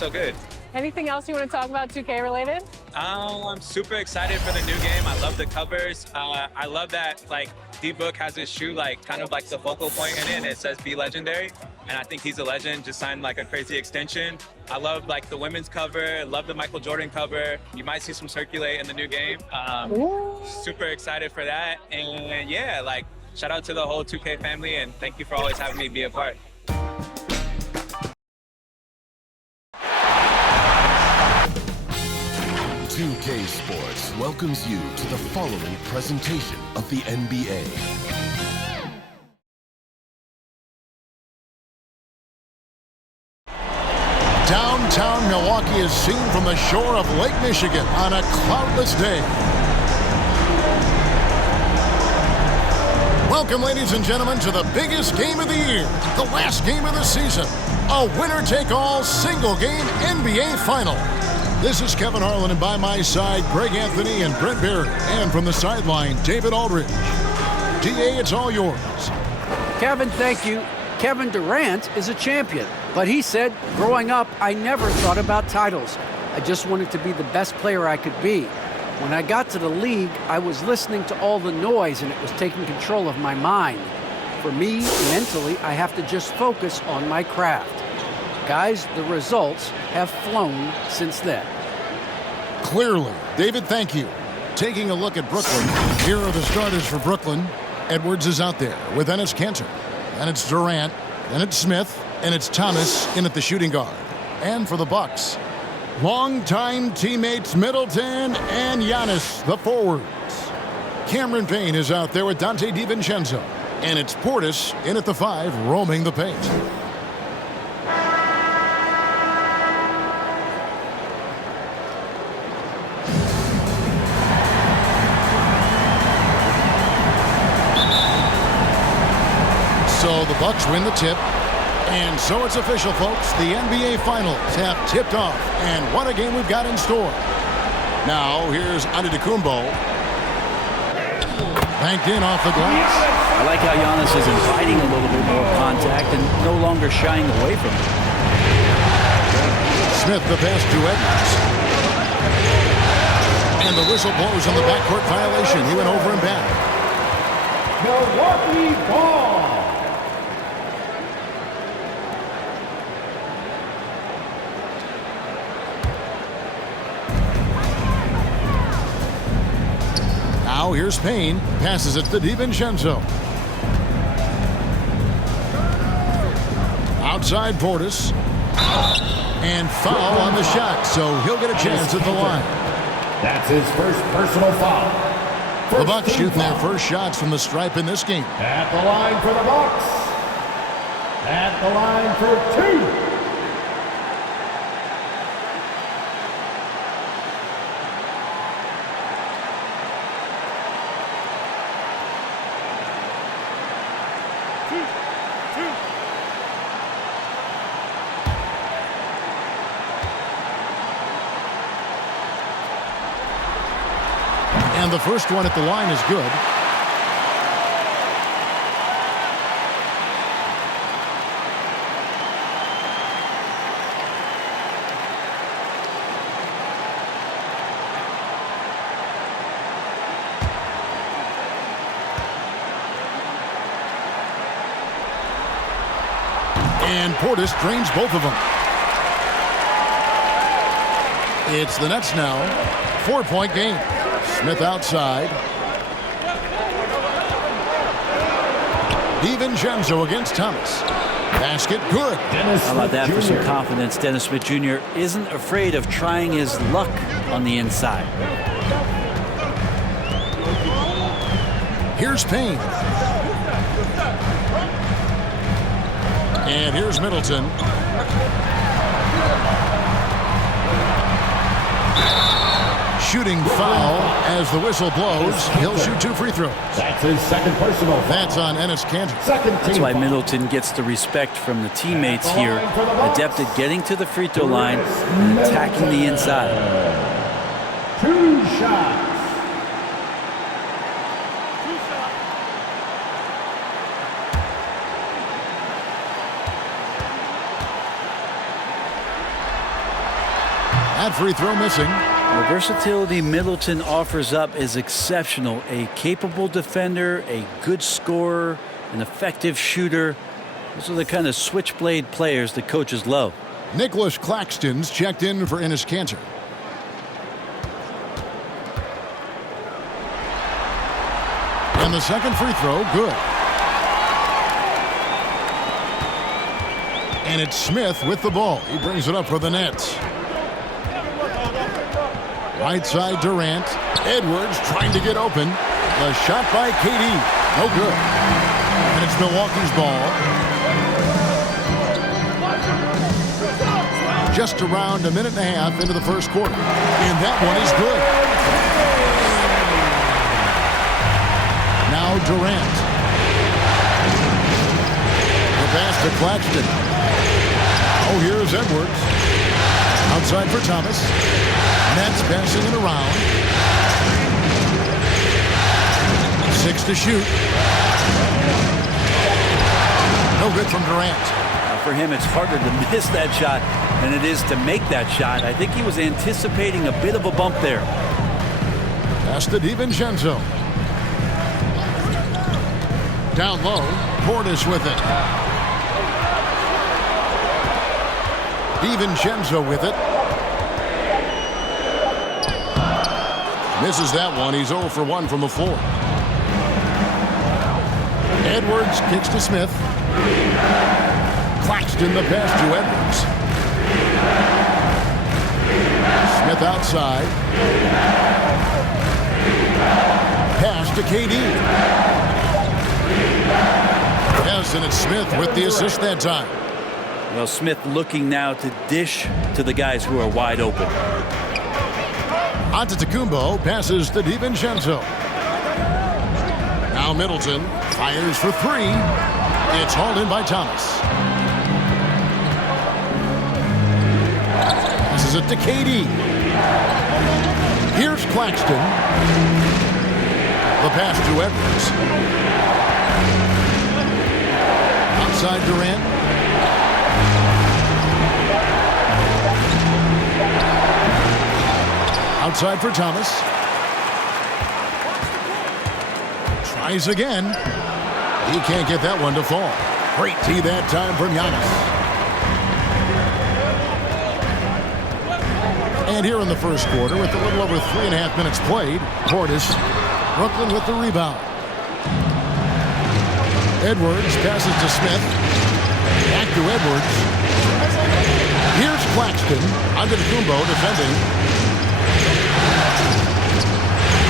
so good. Anything else you want to talk about 2K related? I'm super excited for the new game. I love the covers. I love that D-Book has his shoe kind of like the focal point in it, and it says "Be Legendary." And I think he's a legend. Just signed a crazy extension. I love the women's cover. Love the Michael Jordan cover. You might see some circulate in the new game. Super excited for that. And yeah, shout out to the whole 2K family, and thank you for always having me be a part. "2K Sports" welcomes you to the following presentation of the NBA. Downtown Milwaukee is seen from the shore of Lake Michigan on a cloudless day. Welcome, ladies and gentlemen, to the biggest game of the year, the last game of the season, a winner-take-all single-game NBA Final. This is Kevin Harlan, and by my side, Greg Anthony and Brent Barry. And from the sideline, David Aldridge. DA, it's all yours. Kevin, thank you. Kevin Durant is a champion, but he said, growing up, I never thought about titles. I just wanted to be the best player I could be. When I got to the league, I was listening to all the noise, and it was taking control of my mind. For me, mentally, I have to just focus on my craft. Guys, the results have flown since then. Clearly. David, thank you. Taking a look at Brooklyn. Here are the starters for Brooklyn. Edwards is out there with Enes Kanter. And it's Durant. And it's Smith. And it's Thomas in at the shooting guard. And for the Bucks, longtime teammates Middleton and Giannis, the forwards. Cameron Payne is out there with Dante DiVincenzo. And it's Portis in at the 5, roaming the paint. So the Bucks win the tip. And so it's official, folks. The NBA Finals have tipped off. And what a game we've got in store. Now, here's Antetokounmpo. Banked in off the glass. I like how Giannis is inviting a little bit more contact and no longer shying away from it. Smith the pass to Edwards. And the whistle blows on the backcourt violation. He went over and back. Milwaukee ball. Now here's Payne. Passes it to DiVincenzo. Outside Portis. And foul on the shot, so he'll get a chance at the line. That's his first personal foul. The Bucks shooting their first shots from the stripe in this game. At the line for the Bucks. At the line for 2. And the first one at the line is good. And Portis drains both of them. It's the Nets now. 4-point game. Smith outside. DiVincenzo against Thomas. Basket good. How about that for some confidence? Dennis Smith Jr. isn't afraid of trying his luck on the inside. Here's Payne. And here's Middleton. Shooting foul as the whistle blows. He'll shoot 2 free throws. That's his second personal foul. That's on Enes Kanter. That's why Middleton gets the respect from the teammates here. Adept at getting to the free throw line and attacking the inside. 2 shots. That free throw missing. The versatility Middleton offers up is exceptional. A capable defender, a good scorer, an effective shooter. Those are the kind of switchblade players that coaches love. Nicholas Claxton's checked in for Enes Kanter. And the second free throw, good. And it's Smith with the ball. He brings it up for the Nets. Right side Durant. Edwards trying to get open. The shot by KD. No good. And it's Milwaukee's ball. Just around a minute and a half into the first quarter. And that one is good. Now Durant. The pass to Claxton. Oh, here's Edwards. Outside for Thomas. Nets passing it around. 6 to shoot. No good from Durant. For him, it's harder to miss that shot than it is to make that shot. I think he was anticipating a bit of a bump there. Pass to DiVincenzo. Down low, Portis with it. DiVincenzo with it. Misses that one. He's 0 for 1 from the floor. Edwards kicks to Smith. Claxton the pass to Edwards. Smith outside. Pass to KD. Yes, and it's Smith with the assist that time. Well, Smith looking now to dish to the guys who are wide open. Antetokounmpo passes to DiVincenzo. Now Middleton fires for 3. It's hauled in by Thomas. Passes it to KD. Here's Claxton. The pass to Edwards. Outside Durant. Outside for Thomas. Tries again. He can't get that one to fall. Great tee that time from Giannis. And here in the first quarter, with a little over 3.5 minutes played, Portis, Brooklyn with the rebound. Edwards passes to Smith. Back to Edwards. Here's Claxton. Antetokounmpo defending.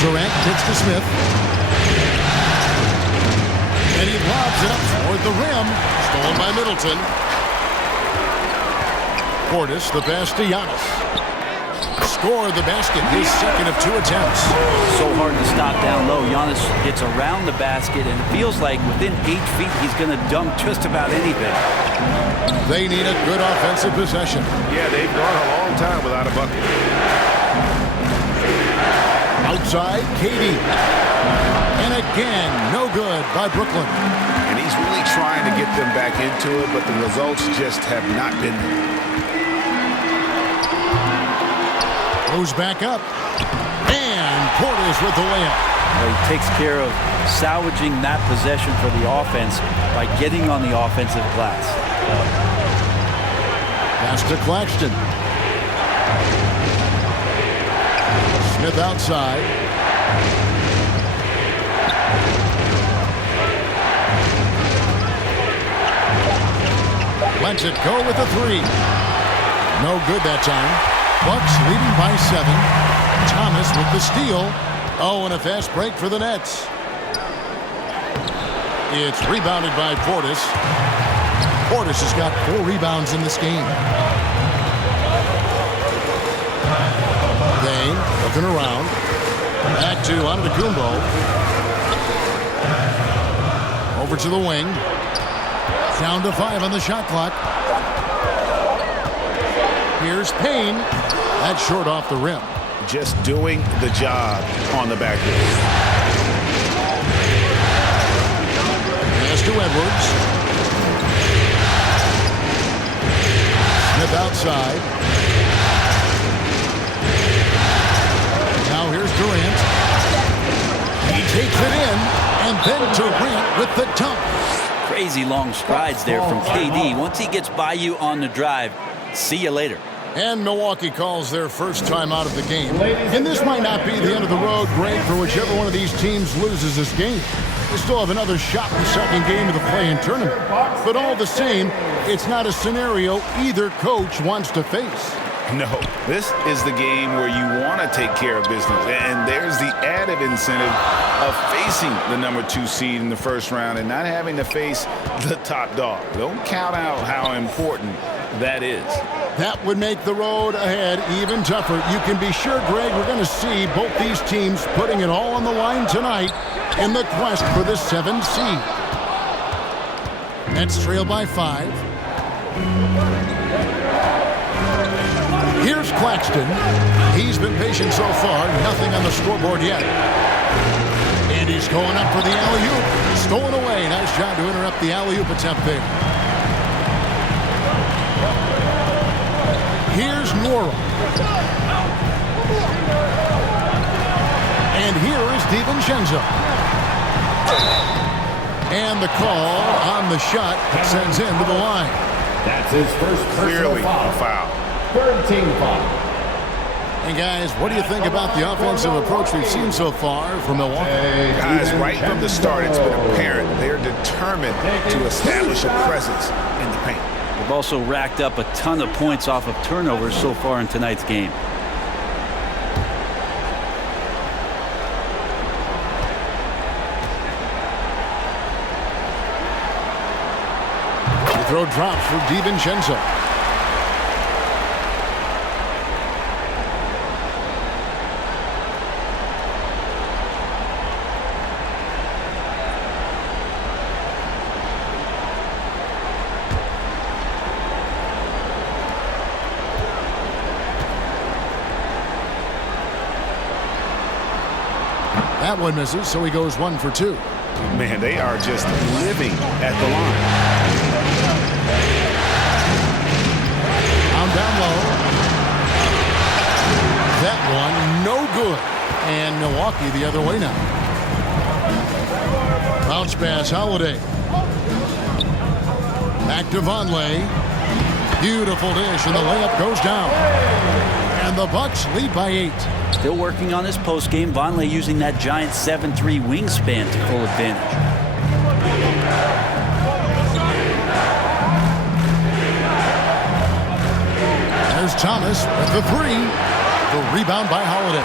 Durant kicks to Smith. And he lobs it up toward the rim. Stolen by Middleton. Portis, the pass to Giannis. Scored the basket, his second of 2 attempts. So hard to stop down low. Giannis gets around the basket, and it feels like within 8 feet he's going to dunk just about anything. They need a good offensive possession. Yeah, they've gone a long time without a bucket. Outside, KD. And again, no good by Brooklyn. And he's really trying to get them back into it, but the results just have not been there. Goes back up. And Portis with the layup. He takes care of salvaging that possession for the offense by getting on the offensive glass. Pass to Claxton. Smith outside. Lets it go with a 3. No good that time. Bucks leading by 7. Thomas with the steal. Oh, and a fast break for the Nets. It's rebounded by Portis. Portis has got 4 rebounds in this game. Dane looking around. Back to Antetokounmpo. Over to the wing. Down to 5 on the shot clock. Here's Payne. That's short off the rim. Just doing the job on the back end. Pass to Edwards. Smith outside. Durant. He takes it in, and then Durant with the dunk. Crazy long strides there from KD. Once he gets by you on the drive, see you later. And Milwaukee calls their first time out of the game. And this might not be the end of the road, Greg, for whichever one of these teams loses this game. They still have another shot in the second game of the play-in tournament. But all the same, it's not a scenario either coach wants to face. No, this is the game where you want to take care of business. And there's the added incentive of facing the number 2 seed in the first round and not having to face the top dog. Don't count out how important that is. That would make the road ahead even tougher. You can be sure, Greg, we're going to see both these teams putting it all on the line tonight in the quest for the 7th seed. Nets trail by 5. Here's Claxton. He's been patient so far. Nothing on the scoreboard yet. And he's going up for the alley-oop. Stolen away. Nice job to interrupt the alley-oop attempt there. Here's Nora. And here is DiVincenzo. And the call on the shot that sends him to the line. That's his first Clearly personal a foul. Third team foul. And guys, what do you think about the offensive approach we've seen so far from Milwaukee? Guys, right from the start, it's been apparent they're determined to establish a presence in the paint. They've also racked up a ton of points off of turnovers so far in tonight's game. The throw drops for DiVincenzo. That one misses, so he goes 1 for 2. Man, they are just living at the line. Down low. That one, no good. And Milwaukee the other way now. Bounce pass, Holiday. Back to Vonleh. Beautiful dish, and the layup goes down. And the Bucks lead by 8. Still working on his postgame. Vonleh using that giant 7'3" wingspan to full advantage. There's Thomas with the 3. The rebound by Holiday.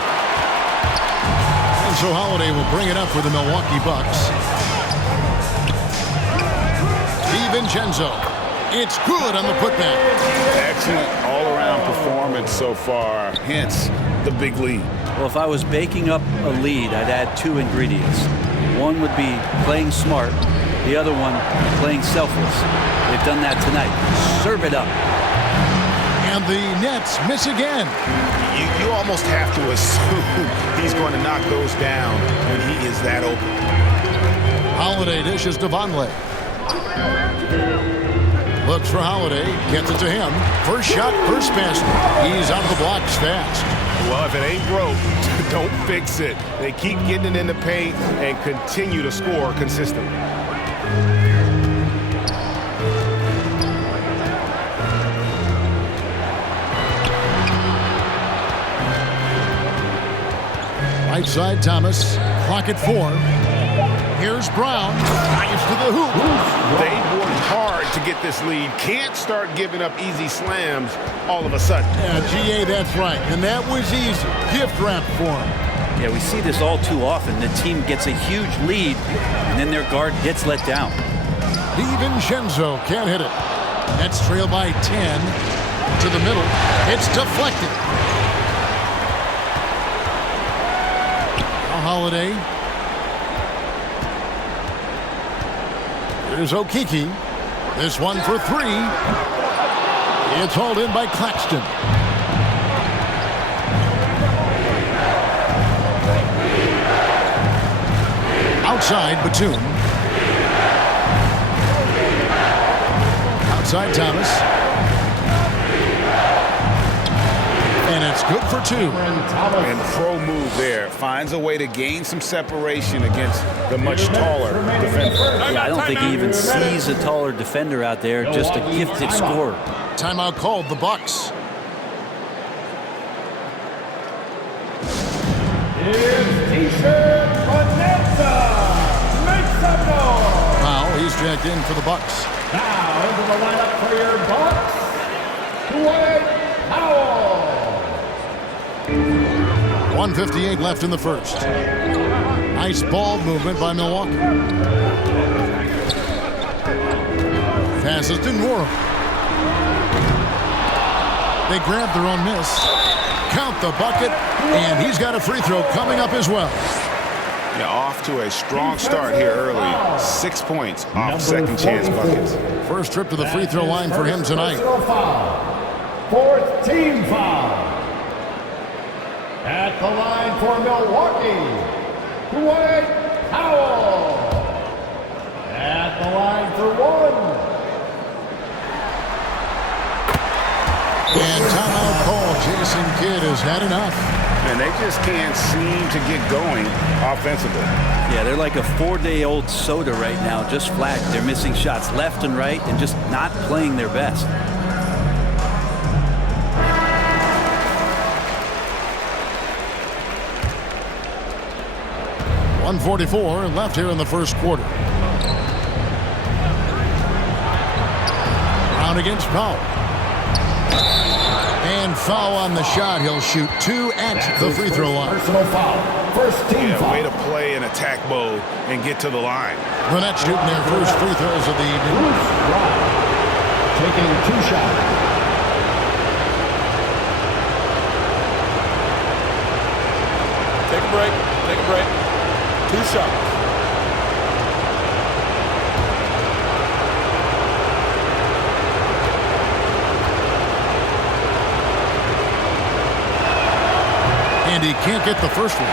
And so Holiday will bring it up for the Milwaukee Bucks. DiVincenzo. It's good on the putback. Excellent all-around performance so far, hence the big lead. Well, if I was baking up a lead, I'd add 2 ingredients. One would be playing smart. The other one, playing selfless. They've done that tonight. Serve it up. And the Nets miss again. You almost have to assume he's going to knock those down when he is that open. Holiday dishes to Vonleh. Looks for Holiday, gets it to him. First shot, first basket. He's out of the blocks fast. Well, if it ain't broke, don't fix it. They keep getting it in the paint and continue to score consistently. Right side, Thomas. Clock at 4. Here's Brown. Drives to the hoop. They worked hard to get this lead. Can't start giving up easy slams all of a sudden. Yeah, GA, that's right. And that was easy. Gift wrap for him. Yeah, we see this all too often. The team gets a huge lead, and then their guard gets let down. DiVincenzo can't hit it. Nets trail by 10. To the middle. It's deflected. Holiday. Here's Okeke. This one for 3. It's hauled in by Claxton. Outside, Batum. Outside, Thomas. And it's good for 2. And pro move there. Finds a way to gain some separation against the much taller defender. Yeah, I don't think he even sees a taller defender out there, just a gifted scorer. Timeout called the Bucks. T-shirt Bonanza. Make some noise. Powell, he's jacked in for the Bucks. Now into the lineup for your Bucks, Dwight Powell. 1:58 left in the first. Nice ball movement by Milwaukee. Passes to Norham. They grab their own miss. Count the bucket, and he's got a free throw coming up as well. Yeah, off to a strong start here early. 6 points off second chance buckets. First trip to the free throw line for him tonight. Fourth team foul. At the line for Milwaukee, Dwight Powell. At the line for 1. And timeout call. Jason Kidd has had enough. And they just can't seem to get going offensively. Yeah, they're like a 4-day-old soda right now, just flat. They're missing shots left and right and just not playing their best. .144 left here in the first quarter. Brown against Powell. And foul on the shot. He'll shoot 2 at the free throw line. Personal foul. First team foul. Way to play an attack mode and get to the line. The Nets shooting their first free throws of the evening. Bruce Brown taking 2 shots. Take a break. Take a break. 2 shots. And he can't get the first one.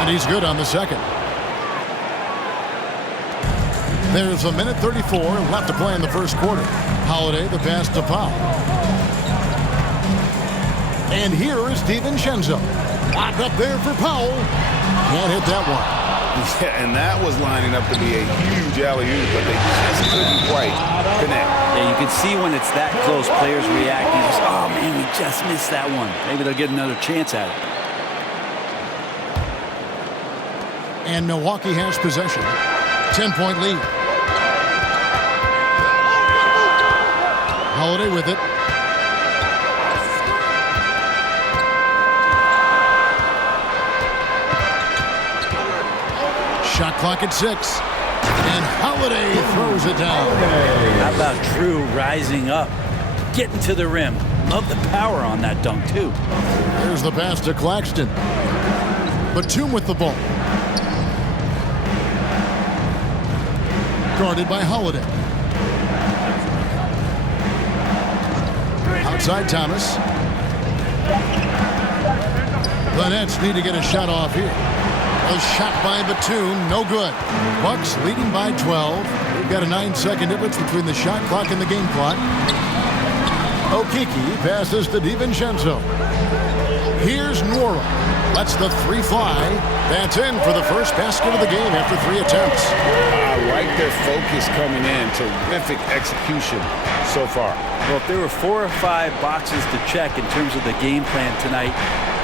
And he's good on the second. There's 1:34 left to play in the first quarter. Holiday, the pass to Powell. And here is DiVincenzo. Locked up there for Powell. Can't hit that one. Yeah, and that was lining up to be a huge alley-oop, but they just couldn't quite connect. Yeah, you can see when it's that close, players reacting. Just, oh, man, we just missed that one. Maybe they'll get another chance at it. And Milwaukee has possession. 10-point lead. Holiday with it. Shot clock at 6. And Holiday throws it down. How about Drew rising up, getting to the rim? Love the power on that dunk, too. There's the pass to Claxton. Batum with the ball. Guarded by Holiday. Outside Thomas. The Nets need to get a shot off here. A shot by Batum, no good. Bucks leading by 12. We've got a 9-second difference between the shot clock and the game clock. Okeke passes to DiVincenzo. Here's Norham. Lets the 3 fly. That's in for the first basket of the game after 3 attempts. I like their focus coming in. Terrific execution so far. Well, if there were 4 or 5 boxes to check in terms of the game plan tonight,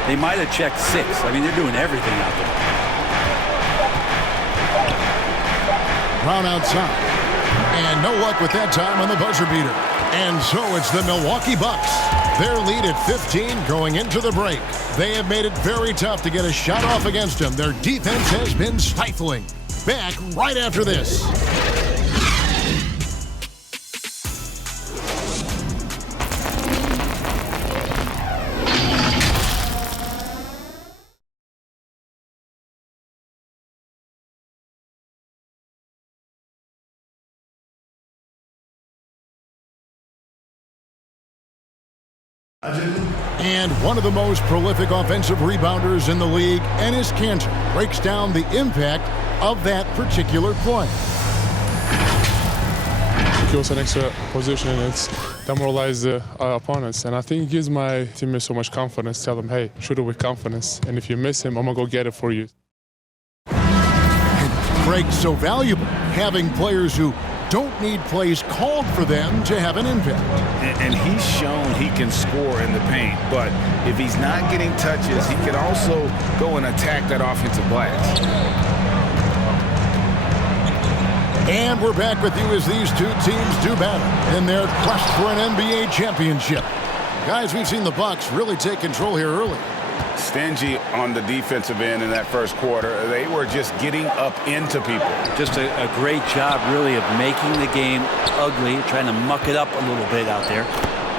they might have checked 6. I mean, they're doing everything out there. Brown outside. And no luck with that time on the buzzer beater. And so it's the Milwaukee Bucks. Their lead at 15 going into the break. They have made it very tough to get a shot off against them. Their defense has been stifling. Back right after this. And one of the most prolific offensive rebounders in the league, Enes Kanter, breaks down the impact of that particular play. It gives us an extra position and it's demoralizes the opponents. And I think it gives my teammates so much confidence. Tell them, hey, shoot it with confidence. And if you miss him, I'm going to go get it for you. Greg's so valuable, having players who don't need plays called for them to have an impact. And he's shown he can score in the paint, but if he's not getting touches, he can also go and attack that offensive glass. And we're back with you as these two teams do battle in their quest for an NBA championship. Guys, we've seen the Bucks really take control here early. Stingy on the defensive end in that first quarter. They were just getting up into people. Just a great job, really, of making the game ugly, trying to muck it up a little bit out there.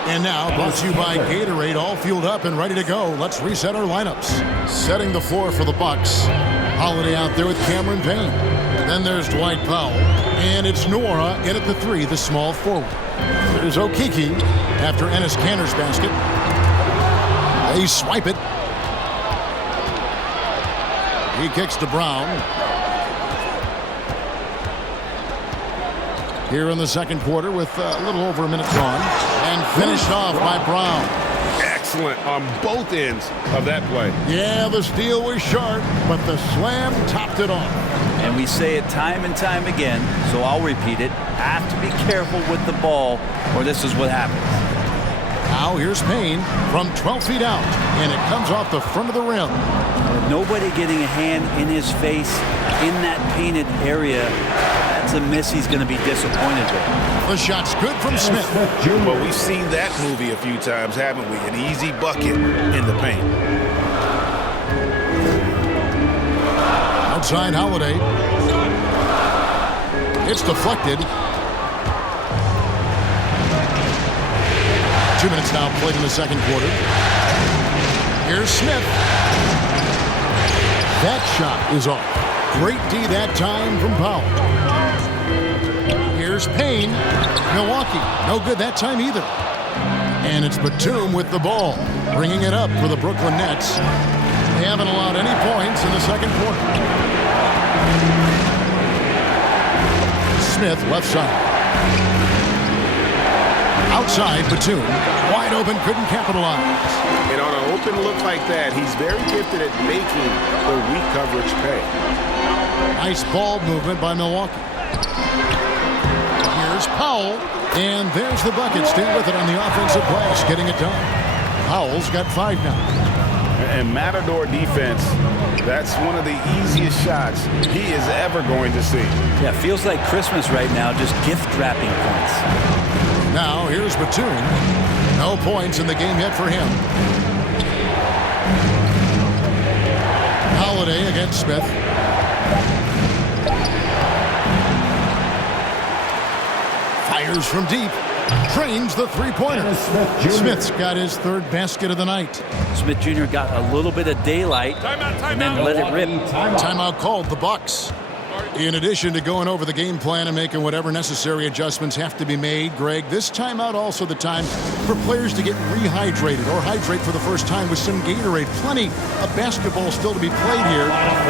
And now, brought to you by Gatorade, all fueled up and ready to go. Let's reset our lineups. Setting the floor for the Bucks. Holiday out there with Cameron Payne. Then there's Dwight Powell. And it's Nora in at the 3, the small forward. There's Okeke after Enes Kanter's basket. They swipe it. He kicks to Brown. Here in the second quarter with a little over a minute gone. And finished off by Brown. Excellent on both ends of that play. Yeah, the steal was sharp, but the slam topped it off. And we say it time and time again, so I'll repeat it. Have to be careful with the ball, or this is what happens. Now here's Payne from 12 feet out, and it comes off the front of the rim. Nobody getting a hand in his face in that painted area. That's a miss he's going to be disappointed with. The shot's good from Smith. Well, we've seen that movie a few times, haven't we? An easy bucket in the paint. Outside Holiday. It's deflected. 2 minutes now played in the second quarter. Here's Smith. That shot is off. Great D that time from Powell. Here's Payne. Milwaukee. No good that time either. And it's Batum with the ball, bringing it up for the Brooklyn Nets. They haven't allowed any points in the second quarter. Smith left side. Outside, Batum. Wide open, couldn't capitalize. And on an open look like that, he's very gifted at making the weak coverage pay. Nice ball movement by Milwaukee. Here's Powell. And there's the bucket. Stay with it on the offensive glass, getting it done. Powell's got 5 now. And Matador defense, that's one of the easiest shots he is ever going to see. Yeah, feels like Christmas right now, just gift wrapping points. Now, here's Batum. No points in the game yet for him. Holiday against Smith. Fires from deep. Drains the three-pointer. Smith's got his 3rd basket of the night. Smith Jr. got a little bit of daylight and then let it rip. Timeout called the Bucks. In addition to going over the game plan and making whatever necessary adjustments have to be made, Greg, this timeout also the time for players to get rehydrated or hydrate for the first time with some Gatorade. Plenty of basketball still to be played here,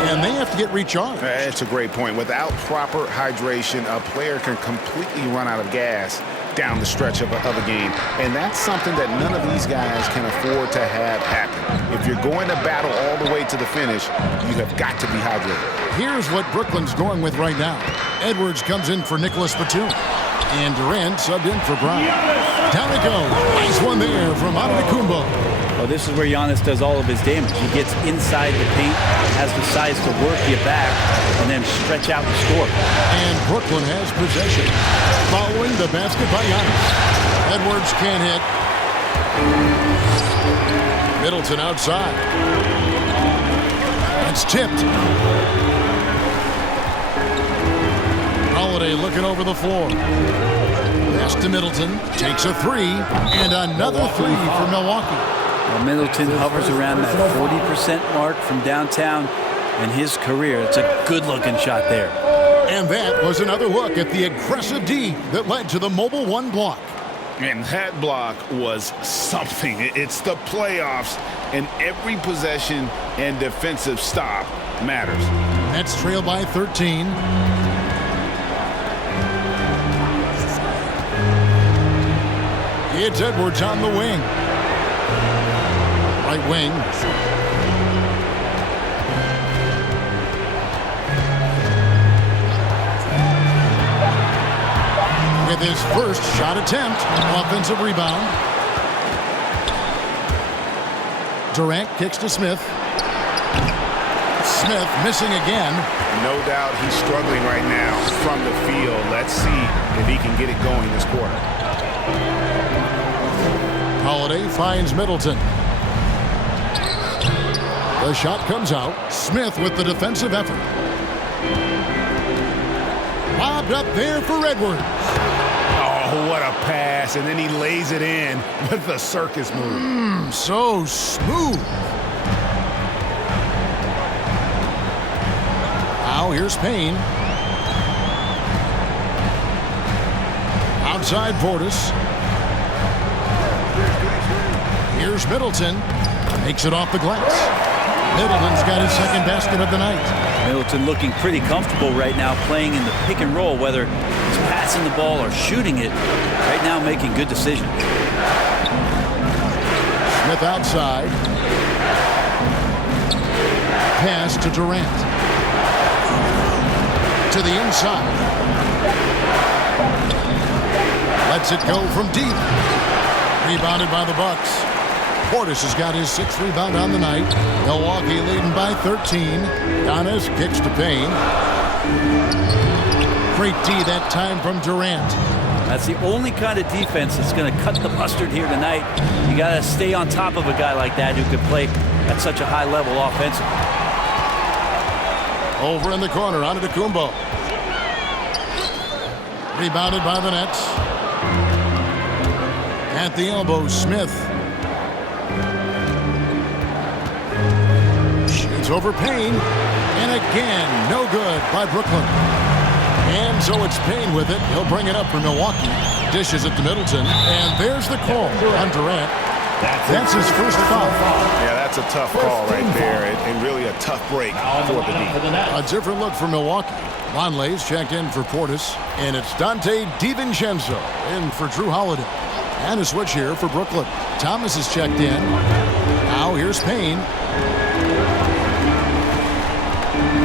and they have to get recharged. That's a great point. Without proper hydration, a player can completely run out of gas down the stretch of a game. And that's something that none of these guys can afford to have happen. If you're going to battle all the way to the finish, you have got to be hydrated. Here's what Brooklyn's going with right now. Edwards comes in for Nicholas Batum. And Durant subbed in for Brown. Down it goes. Nice one there from Antetokounmpo. Well, this is where Giannis does all of his damage. He gets inside the paint, has the size to work you back, and then stretch out and score. And Brooklyn has possession. Following the basket by Giannis. Edwards can't hit. Middleton outside. It's tipped. Holiday looking over the floor. Pass to Middleton. Takes a 3. And another 3 for Milwaukee. Well, Middleton hovers around that 40% mark from downtown in his career. It's a good-looking shot there. And that was another look at the aggressive D that led to the Mobile One block. And that block was something. It's the playoffs, and every possession and defensive stop matters. Nets trail by 13. It's Edwards on the wing. Right wing. With his first shot attempt, offensive rebound. Durant kicks to Smith. Smith missing again. No doubt he's struggling right now from the field. Let's see if he can get it going this quarter. Holiday finds Middleton. The shot comes out. Smith with the defensive effort. Lobbed up there for Edwards. Oh, what a pass. And then he lays it in with the circus move. So smooth. Now here's Payne. Outside Portis. Here's Middleton. Makes it off the glass. Middleton's got his second basket of the night. Middleton looking pretty comfortable right now playing in the pick and roll, whether he's passing the ball or shooting it. Right now making good decisions. Smith outside. Pass to Durant. To the inside. Lets it go from deep. Rebounded by the Bucks. Portis has got his 6th rebound on the night. Milwaukee leading by 13. Giannis kicks to Payne. Great D that time from Durant. That's the only kind of defense that's going to cut the mustard here tonight. You got to stay on top of a guy like that who can play at such a high level offensively. Over in the corner, onto Kumbo. Rebounded by the Nets. At the elbow, Smith. Shoots over Payne. And again, no good by Brooklyn. And so it's Payne with it. He'll bring it up for Milwaukee. Dishes it to Middleton. And there's the call on Durant. That's his first foul. Yeah, that's a tough call right there, and really a tough break for the defense. A different look for Milwaukee. Longley's checked in for Portis. And it's Dante DiVincenzo in for Drew Holiday. And a switch here for Brooklyn. Thomas is checked in. Now here's Payne.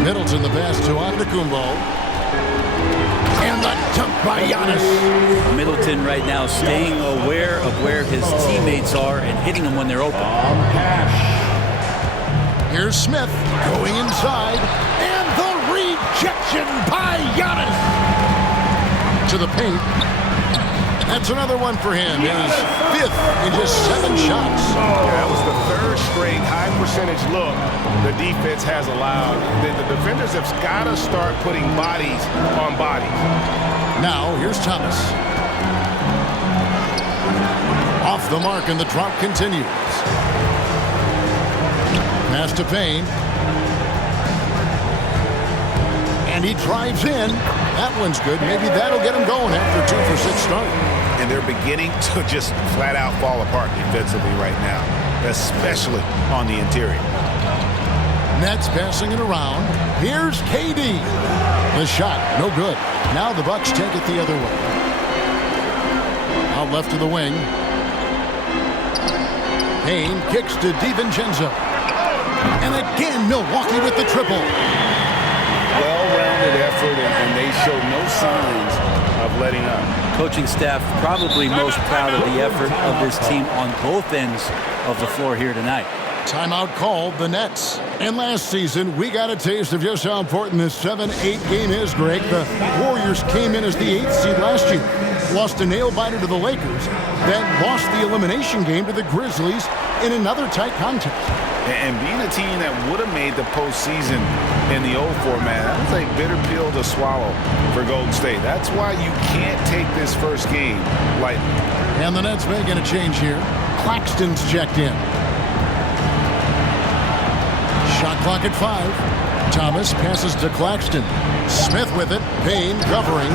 Middleton the pass to Antetokounmpo. And the dunk by Giannis. Middleton right now staying aware of where his teammates are and hitting them when they're open. Here's Smith going inside. And the rejection by Giannis. To the paint. That's another one for him. His 5th in just 7 shots. Yeah, that was the 3rd straight high percentage look the defense has allowed. The defenders have got to start putting bodies on bodies. Now here's Thomas. Off the mark and the drop continues. Pass to Payne. And he drives in. That one's good. Maybe that'll get him going after 2 for 6 start. And they're beginning to just flat out fall apart defensively right now, especially on the interior. Nets passing it around. Here's KD. The shot, no good. Now the Bucks take it the other way. Out left to the wing. Payne kicks to DiVincenzo. And again, Milwaukee with the triple. Well-rounded effort, and they show no signs of letting up. Coaching staff probably most proud of the effort of this team on both ends of the floor here tonight. Timeout called the Nets. And last season, we got a taste of just how important this 7-8 game is, Greg. The Warriors came in as the 8th seed last year, lost a nail-biter to the Lakers, then lost the elimination game to the Grizzlies in another tight contest. And being a team that would have made the postseason in the old format, that was a bitter pill to swallow for Golden State. That's why you can't take this first game lightly. And the Nets making a change here. Claxton's checked in. Shot clock at 5. Thomas passes to Claxton. Smith with it. Payne covering.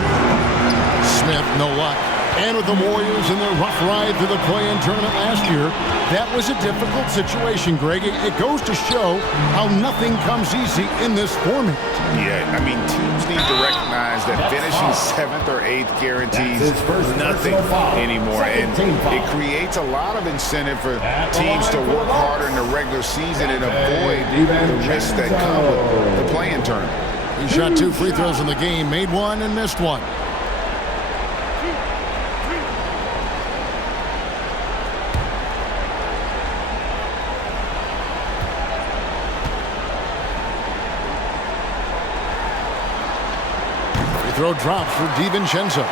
Smith, no luck. And with the Warriors in their rough ride through the play-in tournament last year, that was a difficult situation, Greg. It goes to show how nothing comes easy in this format. Yeah, I mean, teams need to recognize that finishing 7th or 8th guarantees nothing anymore. And it creates a lot of incentive for teams to work harder in the regular season and avoid the risks that come with the play-in tournament. He shot 2 free throws in the game, made 1 and missed 1. Throw drops for DiVincenzo.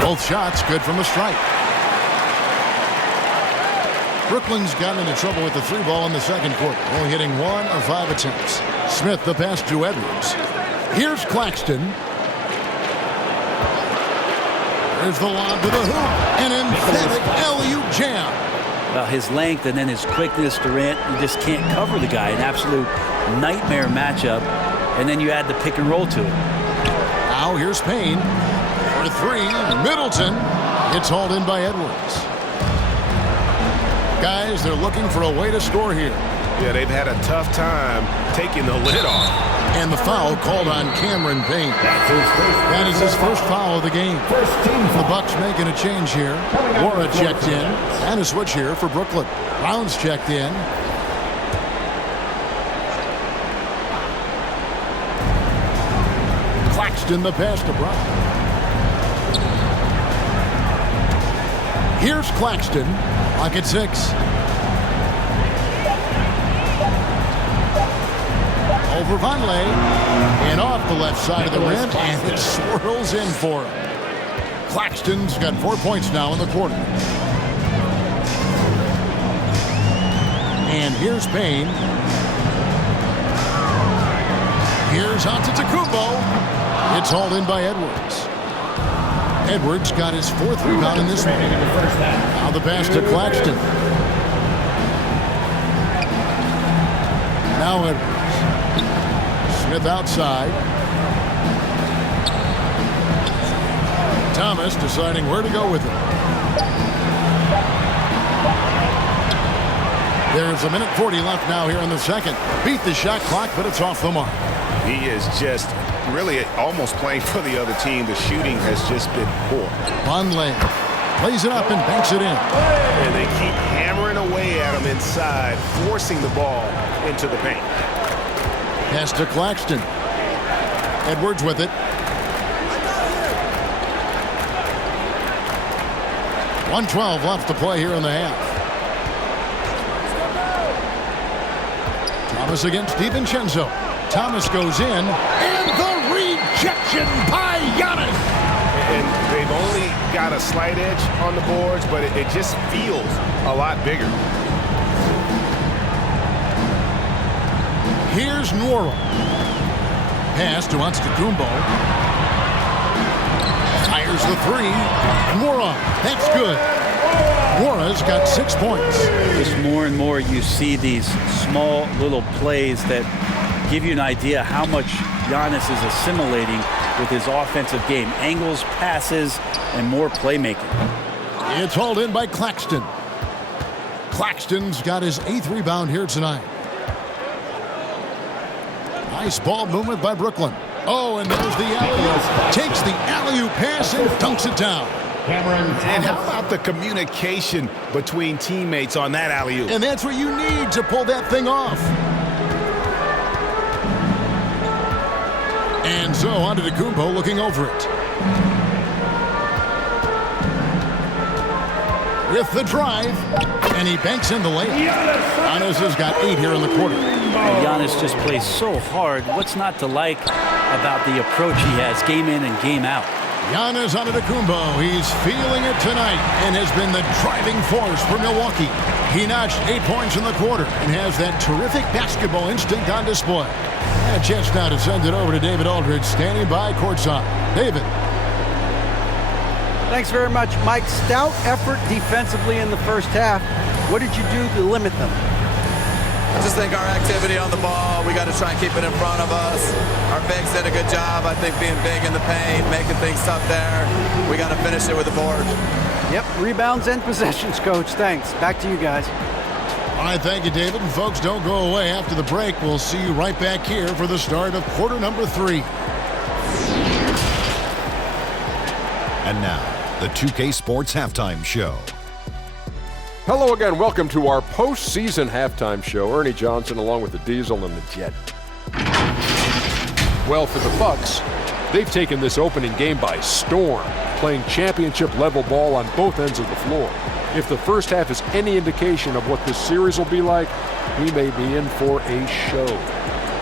Both shots good from the stripe. Brooklyn's gotten into trouble with the 3 ball in the second quarter, only hitting 1 of 5 attempts. Smith the pass to Edwards. Here's Claxton. There's the lob to the hoop. An emphatic alley-oop jam. Well, his length and then his quickness, Durant, you just can't cover the guy. An absolute nightmare matchup. And then you add the pick and roll to it. Now here's Payne. For 3, Middleton. It's hauled in by Edwards. Guys, they're looking for a way to score here. Yeah, they've had a tough time taking the lid off. And the foul called on Cameron Payne. That is his first foul of the game. The Bucks making a change here. Wara checked in. And a switch here for Brooklyn. Brown's checked in. Claxton the pass to Brown. Here's Claxton. Clock at 6. Over Vonleh. And off the left side of the rim. And it swirls in for him. Claxton's got 4 points now in the quarter. And here's Payne. Here's Antetokounmpo. It's hauled in by Edwards. Edwards got his 4th rebound in this one. Now the pass to Claxton. Now Edwards. Smith outside. Thomas deciding where to go with it. There's a minute 40 left now here in the second. Beat the shot clock, but it's off the mark. He is just really almost playing for the other team. The shooting has just been poor. Vonleh plays it up and banks it in. And they keep hammering away at him inside, forcing the ball into the paint. Pass to Claxton. Edwards with it. 1:12 left to play here in the half. Thomas against DiVincenzo. Thomas goes in, and the rejection by Giannis. And they've only got a slight edge on the boards, but it just feels a lot bigger. Here's Nwora. Pass to Antetokounmpo. Fires the 3. Nwora. That's good. Nwora's got 6 points. Just more and more you see these small little plays that give you an idea how much Giannis is assimilating with his offensive game. Angles, passes, and more playmaking. It's hauled in by Claxton. Claxton's got his 8th rebound here tonight. Nice ball movement by Brooklyn. Oh, and there's the alley-oop. Takes the alley-oop pass and dunks it down. And how about the communication between teammates on that alley-oop? And that's what you need to pull that thing off. And so Antetokounmpo looking over it. With the drive, and he banks in the layup. Giannis has got 8 here in the quarter. Giannis just plays so hard. What's not to like about the approach he has game in and game out? Giannis Antetokounmpo, he's feeling it tonight and has been the driving force for Milwaukee. He notched 8 points in the quarter and has that terrific basketball instinct on display. And a chance now to send it over to David Aldridge, standing by courtside. David. Thanks very much, Mike. Stout effort defensively in the first half. What did you do to limit them? I just think our activity on the ball, we got to try and keep it in front of us. Our bigs did a good job, I think, being big in the paint, making things tough there. We got to finish it with the board. Yep, rebounds and possessions, Coach. Thanks. Back to you guys. All right, thank you, David. And folks, don't go away. After the break, we'll see you right back here for the start of quarter number 3. And now, the 2K Sports Halftime Show. Hello again. Welcome to our postseason halftime show. Ernie Johnson along with the Diesel and the Jet. Well, for the Bucks, they've taken this opening game by storm, playing championship-level ball on both ends of the floor. If the first half is any indication of what this series will be like, we may be in for a show.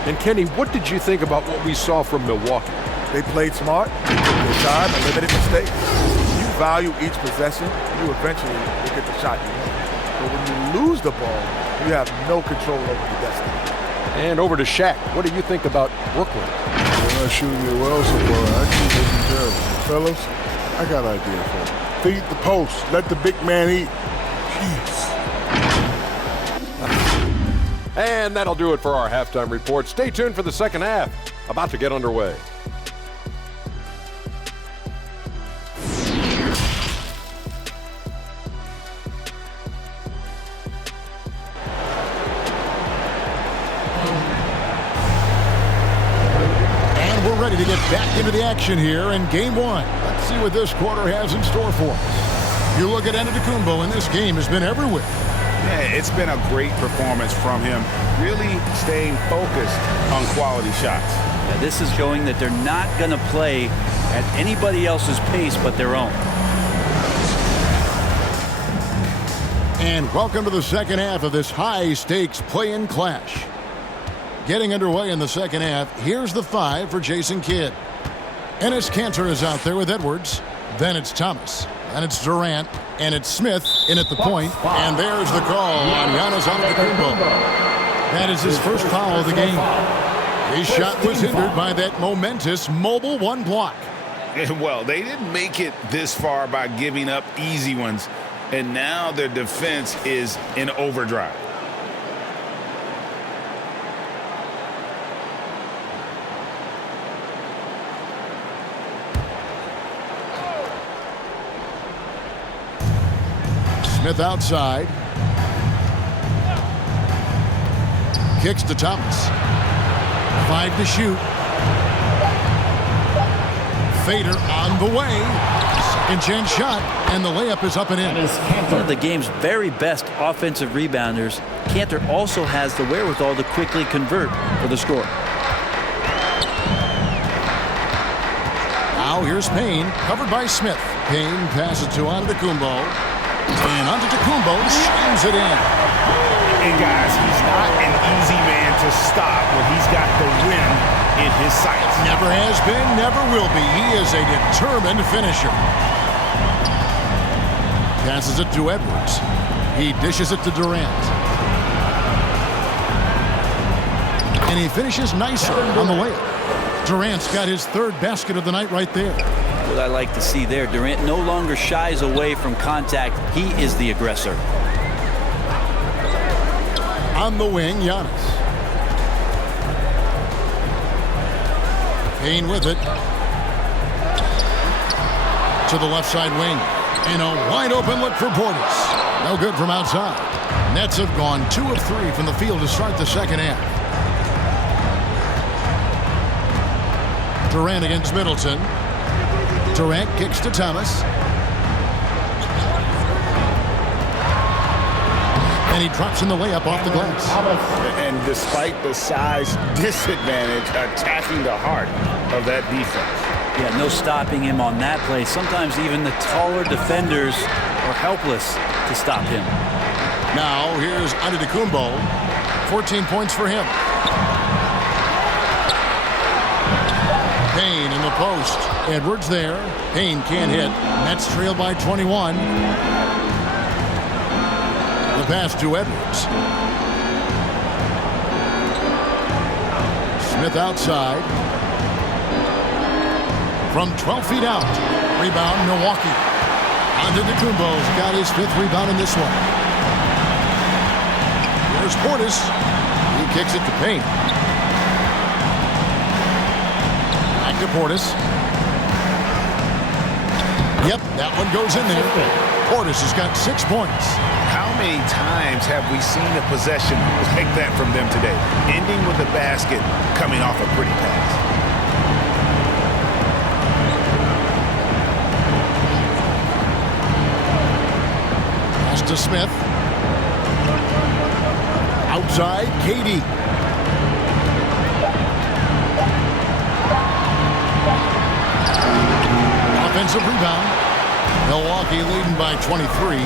And Kenny, what did you think about what we saw from Milwaukee? They played smart, they took their time, and limited mistakes. If you value each possession, you eventually will get the shot you want. But when you lose the ball, you have no control over your destiny. And over to Shaq. What do you think about Brooklyn? They're not shooting it well so far. Actually, they've been terrible. Fellas, I got an idea for them. Feed the post. Let the big man eat. Jeez. And that'll do it for our halftime report. Stay tuned for the second half. About to get underway. Ready to get back into the action here in game 1. Let's see what this quarter has in store for us. You look at Antetokounmpo, and this game has been everywhere. Yeah, it's been a great performance from him, really staying focused on quality shots. Yeah, this is showing that they're not going to play at anybody else's pace but their own. And welcome to the second half of this high-stakes play-in clash. Getting underway in the second half, here's the 5 for Jason Kidd. Enes Kanter is out there with Edwards. Then it's Thomas. Then it's Durant. And it's Smith in at the point. And there's the call on Giannis Antetokounmpo. That is his first foul of the game. His shot was hindered by that momentous mobile 1 block. Well, they didn't make it this far by giving up easy ones. And now their defense is in overdrive. Smith outside. Kicks to Thomas. 5 to shoot. Fader on the way. Second chance shot, and the layup is up and in. One of the game's very best offensive rebounders, Kanter also has the wherewithal to quickly convert for the score. Now here's Payne, covered by Smith. Payne passes to Antetokounmpo. And Antetokounmpo shines it in. And guys, he's not an easy man to stop when he's got the win in his sights. Never has been, never will be. He is a determined finisher. Passes it to Edwards. He dishes it to Durant. And he finishes nicer on the layup. Durant's got his 3rd basket of the night right there. What I like to see there, Durant no longer shies away from contact. He is the aggressor. On the wing, Giannis. Payne with it. To the left side wing. And a wide open look for Portis. No good from outside. Nets have gone 2 of 3 from the field to start the second half. Durant against Middleton. Durant kicks to Thomas. And he drops in the layup off the glass. And despite the size disadvantage, attacking the heart of that defense. Yeah, no stopping him on that play. Sometimes even the taller defenders are helpless to stop him. Now here's Antetokounmpo. 14 points for him. Payne in the post. Edwards there. Payne can't hit. Nets trail by 21. The pass to Edwards. Smith outside. From 12 feet out. Rebound, Milwaukee. Antetokounmpo's got his 5th rebound in this one. There's Portis. He kicks it to Payne. Back to Portis. Yep, that one goes in there. Portis has got 6 points. How many times have we seen a possession like that from them today? Ending with a basket, coming off a pretty pass. Pass to Smith. Outside, KD. Offensive rebound. Milwaukee leading by 23.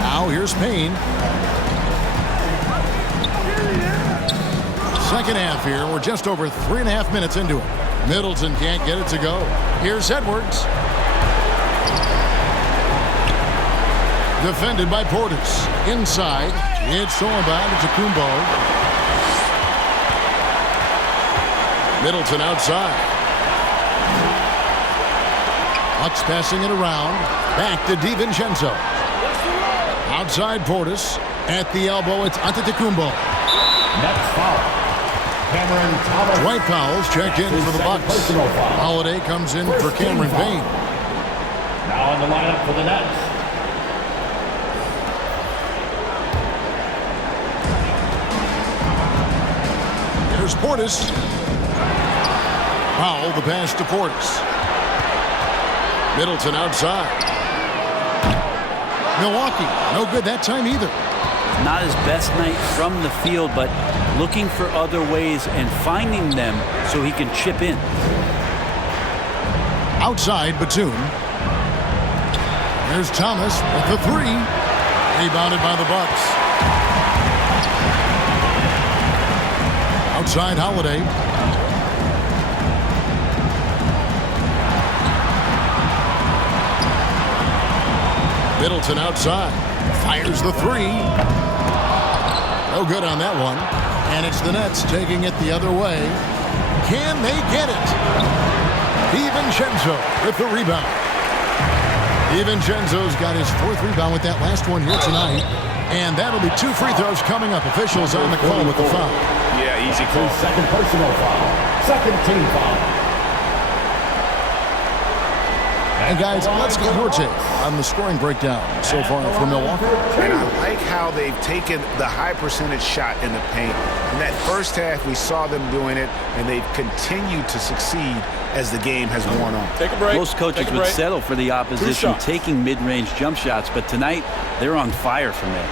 Now here's Payne. Second half here. We're just over 3.5 minutes into it. Middleton can't get it to go. Here's Edwards. Defended by Portis. Inside. It's stolen by Antetokounmpo. Middleton outside. Bucks passing it around. Back to DiVincenzo. Outside Portis. At the elbow, it's Antetokounmpo. Next foul. Cameron Thomas. Dwight Powell's checked in for the Bucks. Holiday comes in for Cameron Payne. Now on the lineup for the Nets. Here's Portis. Powell, the pass to Portis. Middleton outside. Milwaukee, no good that time either. Not his best night from the field, but looking for other ways and finding them so he can chip in. Outside, Batum. There's Thomas with the 3. Rebounded by the Bucks. Outside, Holiday. Middleton outside. Fires the 3. No good on that one. And it's the Nets taking it the other way. Can they get it? DiVincenzo with the rebound. DiVincenzo's got his 4th rebound with that last one here tonight. And that'll be 2 free throws coming up. Officials on the call with the foul. Yeah, easy call. Second personal foul. Second team foul. And guys, let's get your take on the scoring breakdown so far for Milwaukee. And I like how they've taken the high percentage shot in the paint. In that first half, we saw them doing it, and they've continued to succeed as the game has worn on. Take a break. Most coaches would settle for the opposition taking mid-range jump shots, but tonight they're on fire from it.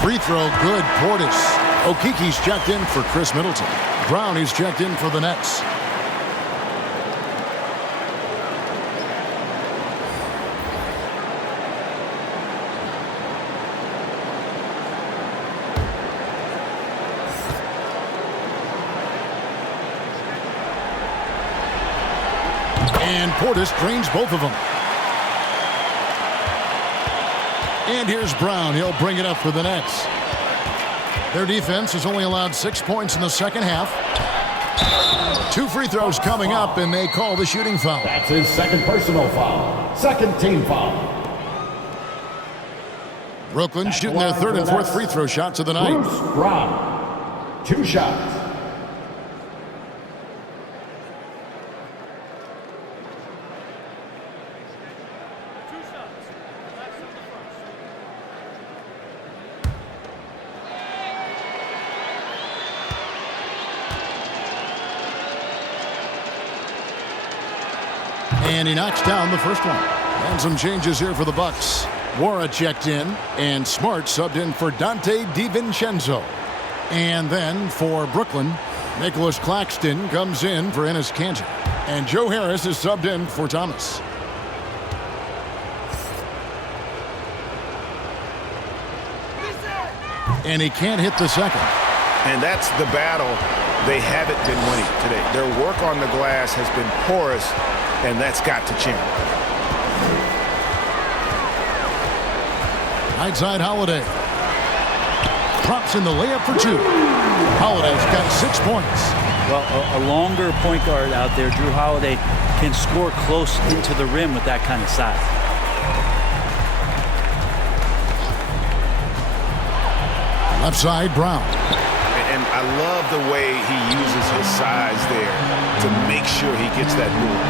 Free throw good, Portis. Okiki's checked in for Chris Middleton. Brown is checked in for the Nets. And Portis drains both of them. And here's Brown. He'll bring it up for the Nets. Their defense has only allowed 6 points in the second half. 2 free throws coming up, and they call the shooting foul. That's his second personal foul. Second team foul. Brooklyn shooting their 3rd and 4th free throw shots of the night. Bruce Brown. 2 shots. And he knocks down the first one. And some changes here for the Bucks. Wara checked in, and Smart subbed in for Dante DiVincenzo. And then for Brooklyn, Nicholas Claxton comes in for Enes Kanter. And Joe Harris is subbed in for Thomas. and he can't hit the second. And that's the battle they haven't been winning today. Their work on the glass has been porous, and that's got to change. Right side, Holiday. Drops in the layup for 2. Holiday's got 6 points. Well, a longer point guard out there, Drew Holiday, can score close into the rim with that kind of size. Left side, Brown. And I love the way he uses his size there to make sure he gets that board.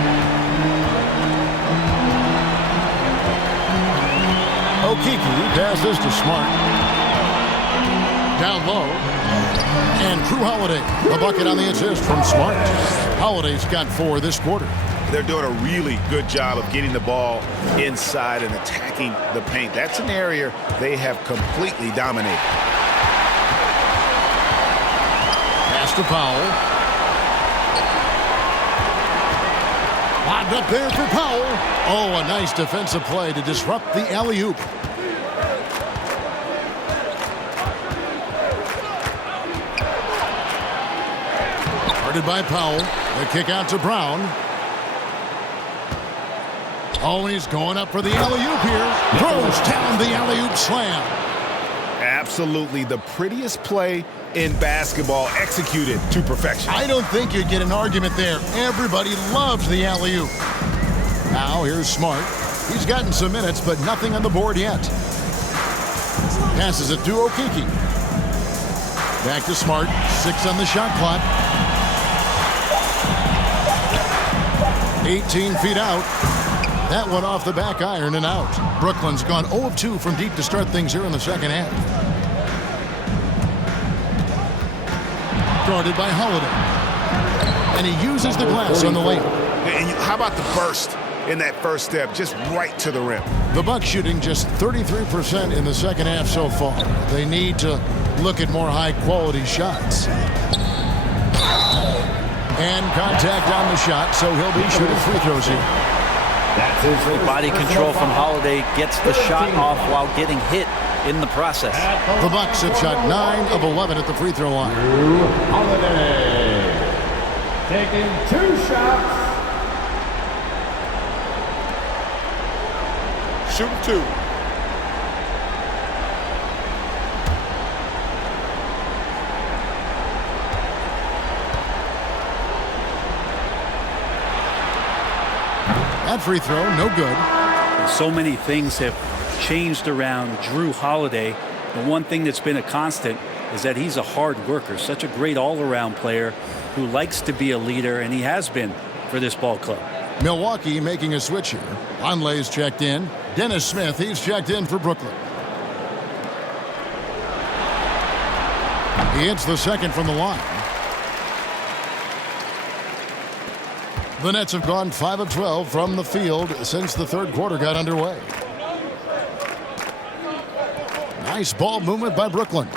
Okeke passes to Smart. Down low. And Drew Holiday, the bucket on the assist from Smart. Holiday's got 4 this quarter. They're doing a really good job of getting the ball inside and attacking the paint. That's an area they have completely dominated. Pass to Powell. Lobbed up there for Powell. Oh, a nice defensive play to disrupt the alley-oop. Guarded by Powell. The kick out to Brown. Oh, he's going up for the alley-oop here. Throws down the alley-oop slam. Absolutely the prettiest play in basketball, executed to perfection. I don't think you'd get an argument there. Everybody loves the alley-oop. Now here's Smart. He's gotten some minutes, but nothing on the board yet. Passes it to Okeke. Back to Smart. 6 on the shot clock. 18 feet out. That one off the back iron and out. Brooklyn's gone 0 of 2 from deep to start things here in the second half. Guarded by Holiday. And he uses the glass on the layup. And how about the burst in that first step, just right to the rim? The Bucks shooting just 33% in the second half so far. They need to look at more high-quality shots. And contact on the shot, so he'll be shooting free throws here. Body control from Holiday gets the shot off while getting hit in the process. The Bucks have shot 9 of 11 at the free throw line. Drew Holiday taking 2 shots. Shoot 2. That free throw, no good. So many things have changed around Drew Holiday. The one thing that's been a constant is that he's a hard worker, such a great all-around player who likes to be a leader, and he has been for this ball club. Milwaukee making a switch here. Onley's checked in. Dennis Smith, he's checked in for Brooklyn. He hits the second from the line. The Nets have gone 5 of 12 from the field since the third quarter got underway. Nice ball movement by Brooklyn.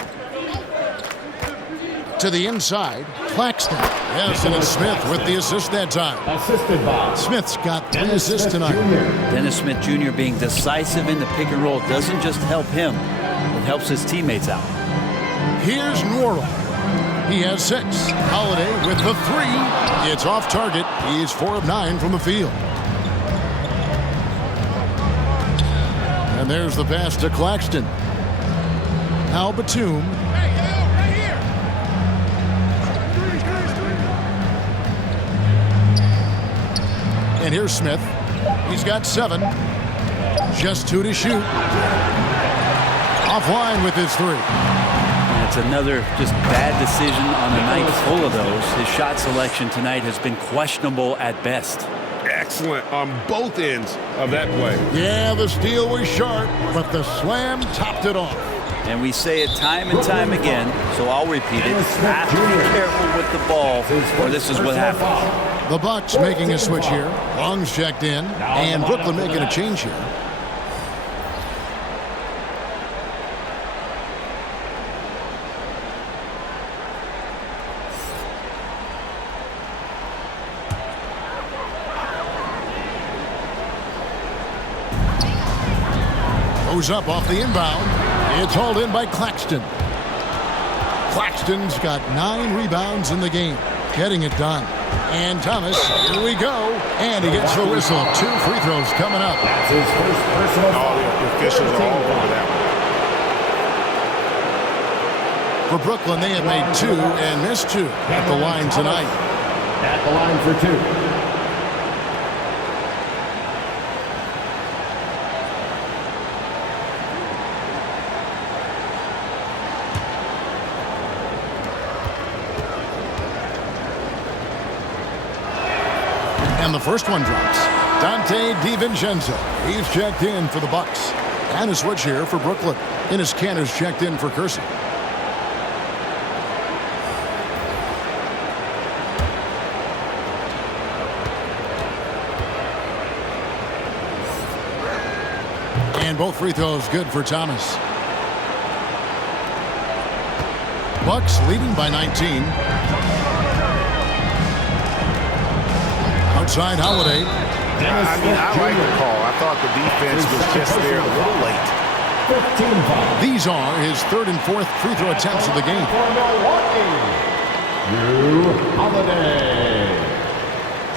To the inside, Claxton. Yes, and it's Smith with the assist that time. Assisted by Smith's got 3 assists tonight. Dennis Smith Jr. being decisive in the pick and roll doesn't just help him, it helps his teammates out. Here's Nwora. He has 6. Holiday with the 3. It's off target. He's 4 of 9 from the field. And there's the pass to Claxton. Now Batum. And here's Smith. He's got 7. Just 2 to shoot. Offline with his 3. It's another just bad decision on the night full of those. His shot selection tonight has been questionable at best. Excellent on both ends of that play. Yeah, the steal was sharp, but the slam topped it off. And we say it time and time again, so I'll repeat it. Have to be careful with the ball, or this is what happens. The Bucks making a switch here. Long's checked in, and Brooklyn making a change here. Goes up off the inbound. It's hauled in by Claxton. Claxton's got 9 rebounds in the game, getting it done. And Thomas, here we go. And he gets the whistle. 2 free throws coming up. That's his first personal foul. The officials are all over that one. For Brooklyn, they have made 2 and missed 2 at the line tonight. At the line for 2. And the first one drops. Dante DiVincenzo. He's checked in for the Bucks. And a switch here for Brooklyn. Enes Kanter's checked in for Kersey. And both free throws good for Thomas. Bucks leading by 19. Outside Holiday. I like the call. I thought the defense was just there a little late. These are his 3rd and 4th free throw attempts of the game. For Milwaukee, Drew Holiday.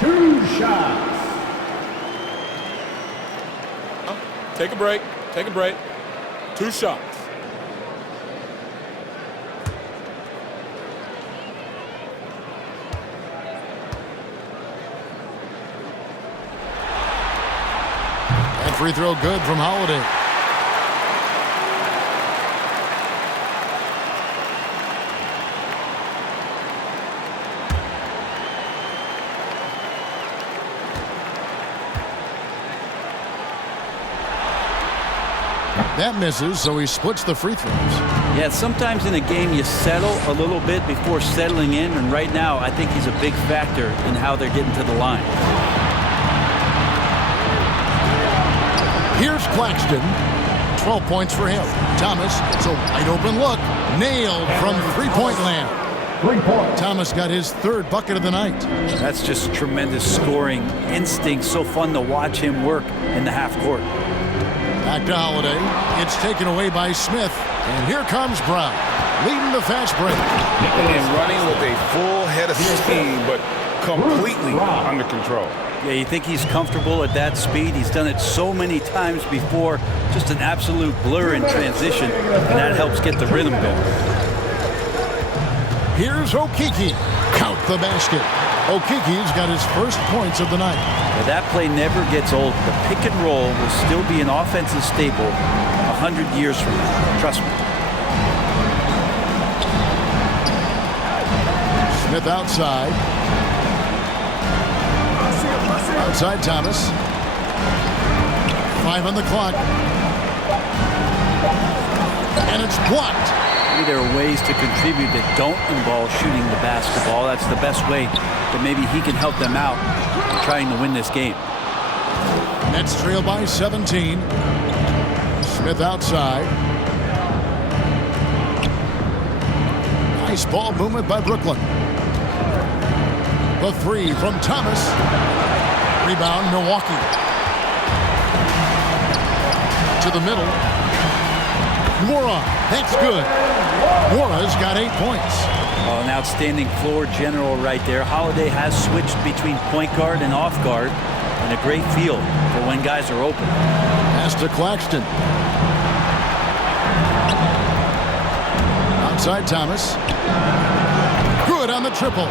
2 shots. Take a break. Take a break. 2 shots. That free throw good from Holiday. That misses, so he splits the free throws. Yeah, sometimes in a game you settle a little bit before settling in, and right now I think he's a big factor in how they're getting to the line. Here's Claxton. 12 points for him. Thomas, it's a wide open look. Nailed from three-point land. 3 points. Thomas got his 3rd bucket of the night. That's just tremendous scoring instinct. So fun to watch him work in the half court. Back to Holiday. It's taken away by Smith. And here comes Brown, leading the fast break. And running with a full head of steam, but completely under control. Yeah, you think he's comfortable at that speed. He's done it so many times before. Just an absolute blur in transition, and that helps get the rhythm going. Here's Okeke. Count the basket. Okeke's got his first points of the night. Yeah, that play never gets old. The pick and roll will still be an offensive staple 100 years from now. Trust me. Smith outside. Outside Thomas. 5 on the clock. And it's blocked. Maybe there are ways to contribute that don't involve shooting the basketball. That's the best way that maybe he can help them out in trying to win this game. Nets trail by 17. Smith outside. Nice ball movement by Brooklyn. The 3 from Thomas. Rebound, Milwaukee. To the middle. Mora, that's good. Mora's got 8 points. Oh, an outstanding floor general right there. Holiday has switched between point guard and off guard, and a great feel for when guys are open. Pass to Claxton. Outside Thomas. Good on the triple.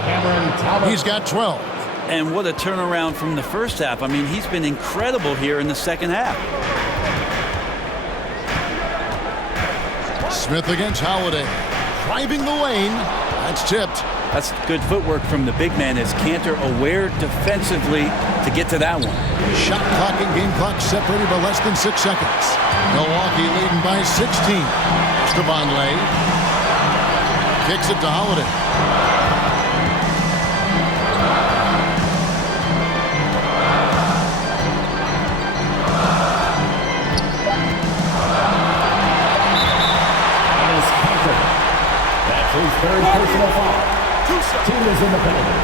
He's got 12. And what a turnaround from the first half. I mean, he's been incredible here in the second half. Smith against Holiday. Driving the lane. That's tipped. That's good footwork from the big man as Kanter aware defensively to get to that one. Shot clock and game clock separated by less than 6 seconds. Milwaukee leading by 16. Stephon Lay kicks it to Holiday. His 3rd personal foul. Team is in the penalty.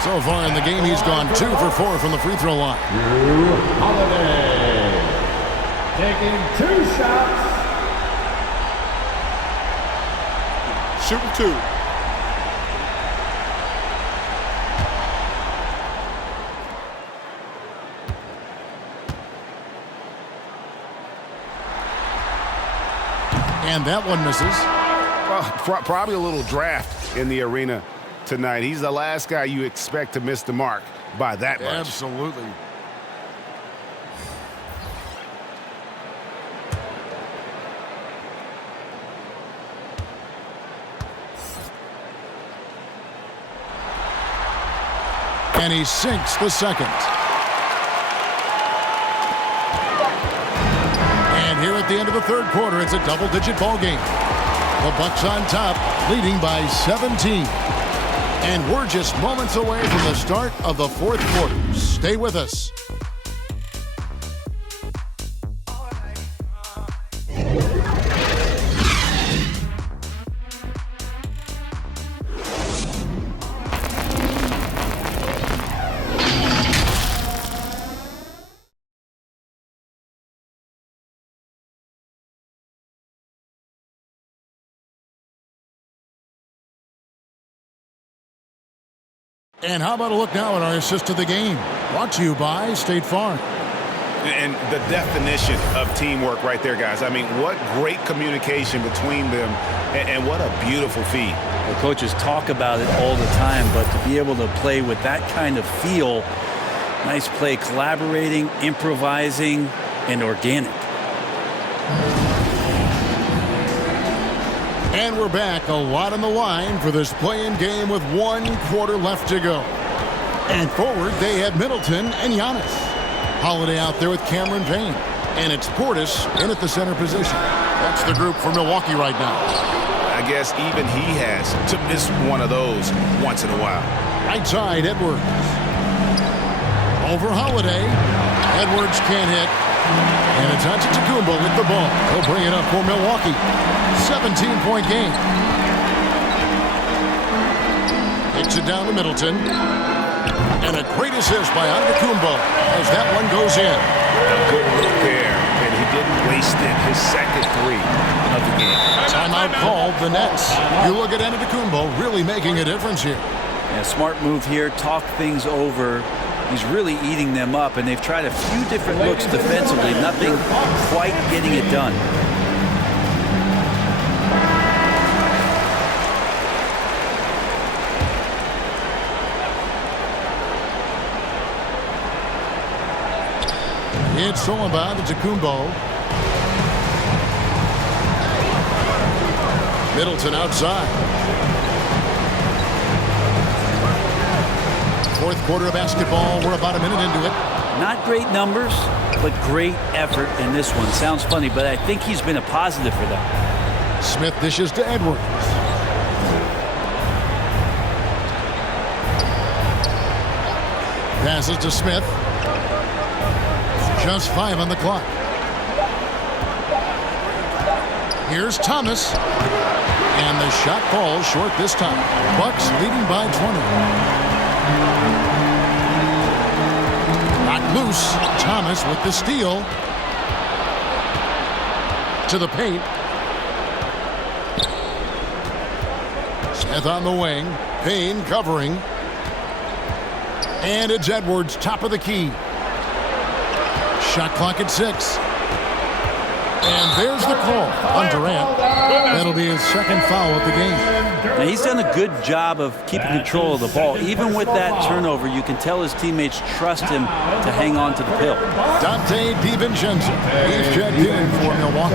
So far in the game, he's gone 2 for 4 from the free throw line. Drew Holiday taking 2 shots. shooting 2. And that one misses. Well, probably a little draft in the arena tonight. He's the last guy you expect to miss the mark by that much. Absolutely. And he sinks the second. And here at the end of the third quarter, it's a double-digit ball game. The Bucks on top, leading by 17. And we're just moments away from the start of the fourth quarter. Stay with us. And how about a look now at our assist of the game? Brought to you by State Farm. And the definition of teamwork right there, guys. I mean, what great communication between them, and what a beautiful feed. The coaches talk about it all the time, but to be able to play with that kind of feel, nice play, collaborating, improvising, and organic. And we're back. A lot on the line for this play-in game with 1 quarter left to go. And forward, they have Middleton and Giannis. Holiday out there with Cameron Payne. And it's Portis in at the center position. That's the group for Milwaukee right now. I guess even he has to miss one of those once in a while. Right side, Edwards. Over Holiday. Edwards can't hit. And it's Antetokounmpo with the ball. He'll bring it up for Milwaukee. 17-point game. Kicks it down to Middleton. And a great assist by Antetokounmpo as that one goes in. A good look there, and he didn't waste it. His second 3 of the game. Timeout called the Nets. You look at Antetokounmpo really making a difference here. Yeah, smart move here. Talk things over. He's really eating them up, and they've tried a few different looks defensively. Nothing quite getting it done. It's all about Antetokounmpo. Middleton outside. Fourth quarter of basketball. We're about a minute into it. Not great numbers, but great effort in this one. Sounds funny, but I think he's been a positive for them. Smith dishes to Edwards. Passes to Smith. Just 5 on the clock. Here's Thomas. And the shot falls short this time. Bucks leading by 20. Knocked loose. Thomas with the steal. To the paint. Smith on the wing. Payne covering. And it's Edwards, top of the key. Shot clock at 6. And there's the call on Durant. That'll be his second foul of the game. Now, he's done a good job of keeping control of the ball. Even with that turnover, you can tell his teammates trust him to hang on to the pill. Dante DiVincenzo. He's checked in for Milwaukee.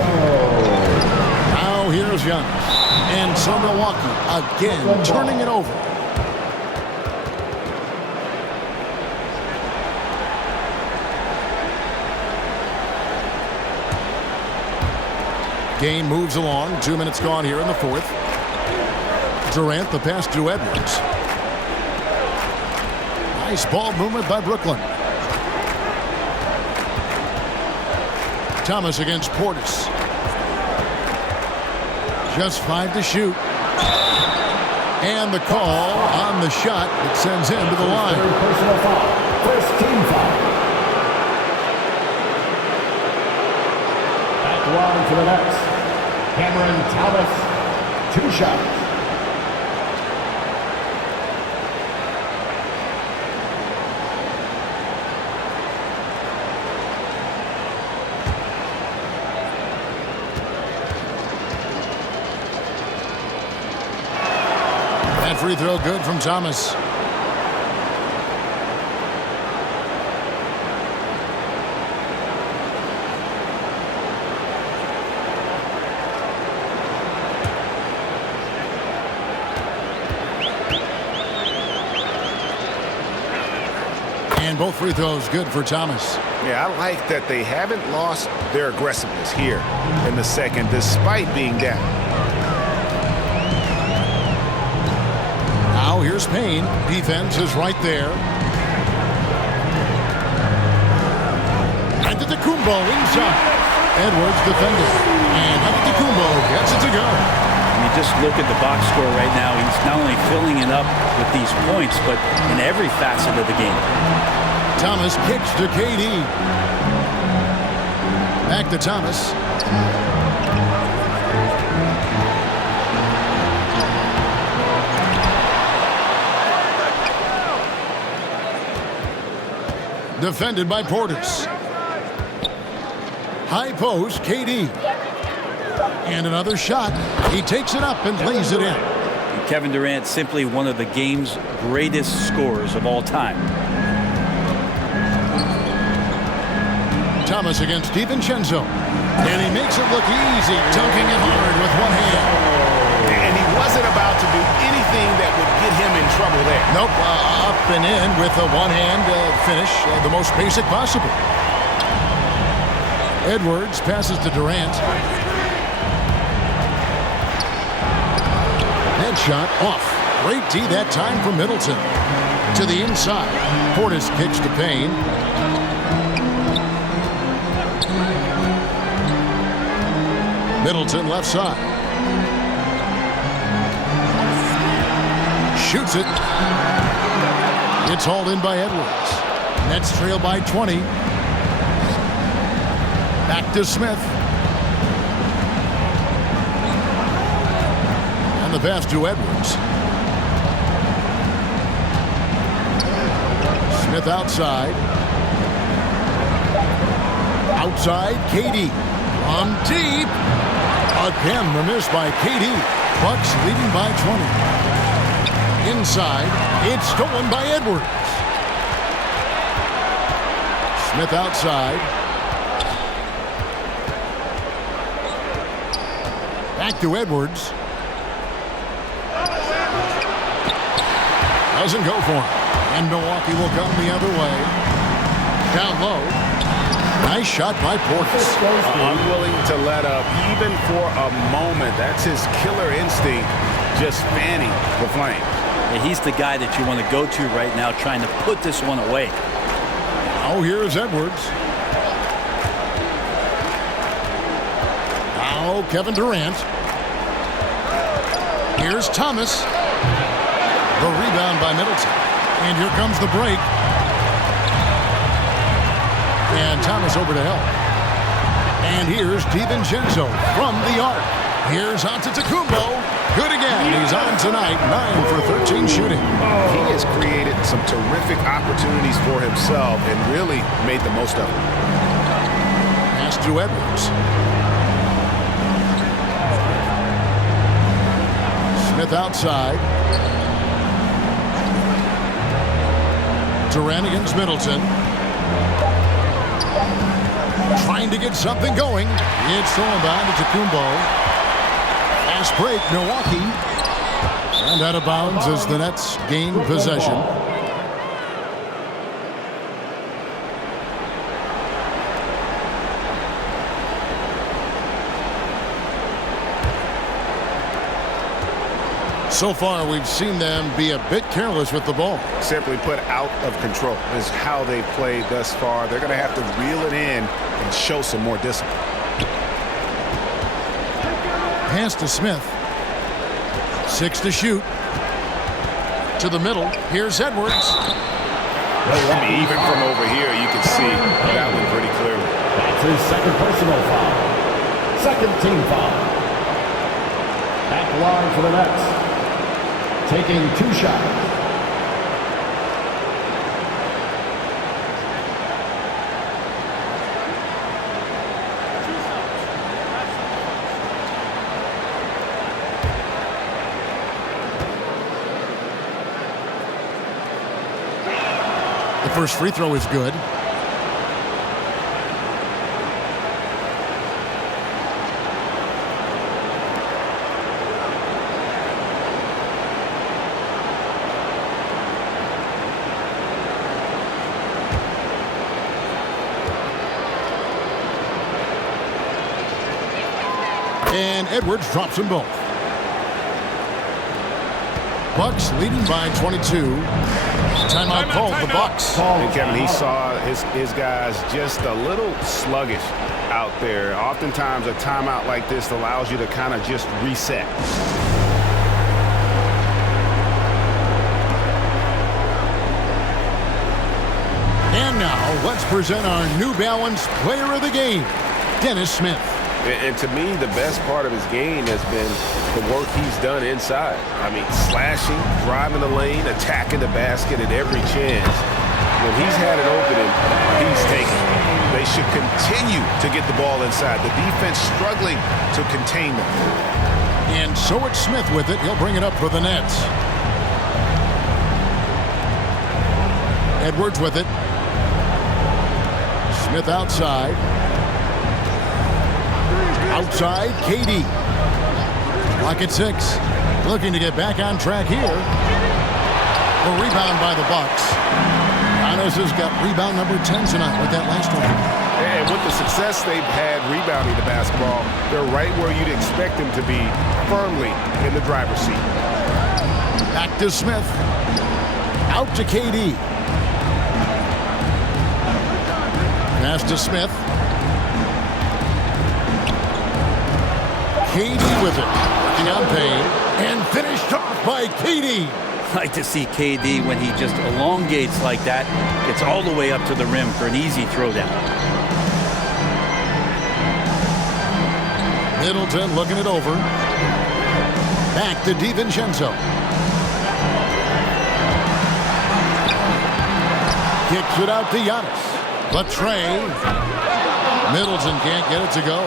Now here's Giannis. And so Milwaukee again turning it over. Game moves along. 2 minutes gone here in the fourth. Durant, the pass to Edwards. Nice ball movement by Brooklyn. Thomas against Portis. Just 5 to shoot. And the call on the shot that sends him to the line. Personal foul. First team foul. Back line for the Nets. Cameron Thomas, 2 shots. That free throw good from Thomas. And both free throws good for Thomas. Yeah, I like that they haven't lost their aggressiveness here in the second despite being down. Now here's Payne. Defense is right there. Antetokounmpo inside. Edwards defended. And Antetokounmpo gets it to go. I mean, just look at the box score right now. He's not only filling it up with these points, but in every facet of the game. Thomas kicks to KD. Back to Thomas. Defended by Portis. High post, KD. And another shot. He takes it up and lays it in. Kevin Durant, simply one of the game's greatest scorers of all time. Thomas against DiVincenzo. And he makes it look easy, dunking it hard with one hand. And he wasn't about to do anything that would get him in trouble there. Nope, up and in with a one-hand finish, the most basic possible. Edwards passes to Durant. Headshot off. Great D that time from Middleton. To the inside. Portis kicks to Payne. Middleton left side. Shoots it. It's hauled in by Edwards. Nets trail by 20. Back to Smith. And the pass to Edwards. Smith outside. Outside, KD. From deep. Again, the miss by KD. Bucks leading by 20. Inside, it's stolen by Edwards. Smith outside. Back to Edwards. Doesn't go for him. And Milwaukee will come the other way. Down low. Nice shot by Portis. Unwilling to let up even for a moment. That's his killer instinct, just fanning the flame. Yeah, he's the guy that you want to go to right now, trying to put this one away. Now here's Edwards. Now Kevin Durant. Here's Thomas. The rebound by Middleton. And here comes the break. And Thomas over to help. And here's DiVincenzo from the arc. Here's Antetokounmpo. Good again. He's on tonight. 9 for 13 shooting. He has created some terrific opportunities for himself and really made the most of them. Pass to Edwards. Smith outside. Durant against Middleton. Trying to get something going. It's thrown by Antetokounmpo. Fast break, Milwaukee. And out of bounds as the Nets gain possession. So far, we've seen them be a bit careless with the ball. Simply put, out of control is how they've played thus far. They're going to have to reel it in and show some more discipline. Pass to Smith. 6 to shoot. To the middle. Here's Edwards. I mean, even from over here, you can see that one pretty clearly. That's his second personal foul. Second team foul. Back line for the Nets. Taking 2 shots. first free throw is good. And Edwards drops them both. Bucks leading by 22. Timeout called the Bucks. And Kevin, he saw his guys just a little sluggish out there. Oftentimes a timeout like this allows you to kind of just reset. And now let's present our New Balance Player of the Game, Dennis Smith. And to me, the best part of his game has been the work he's done inside. I mean, slashing, driving the lane, attacking the basket at every chance. When he's had an opening, he's taken it. They should continue to get the ball inside. The defense struggling to contain them. And so it's Smith with it. He'll bring it up for the Nets. Edwards with it. Smith outside. Outside, KD. Clock at 6. Looking to get back on track here. A rebound by the Bucks. Giannis has got rebound number 10 tonight with that last one. And with the success they've had rebounding the basketball, they're right where you'd expect them to be, firmly in the driver's seat. Back to Smith. Out to KD. Pass to Smith. KD with it, working on Payne, and finished off by KD. Like to see KD when he just elongates like that, gets all the way up to the rim for an easy throwdown. Middleton looking it over. Back to DiVincenzo. Kicks it out to Giannis. But Trey. Middleton can't get it to go.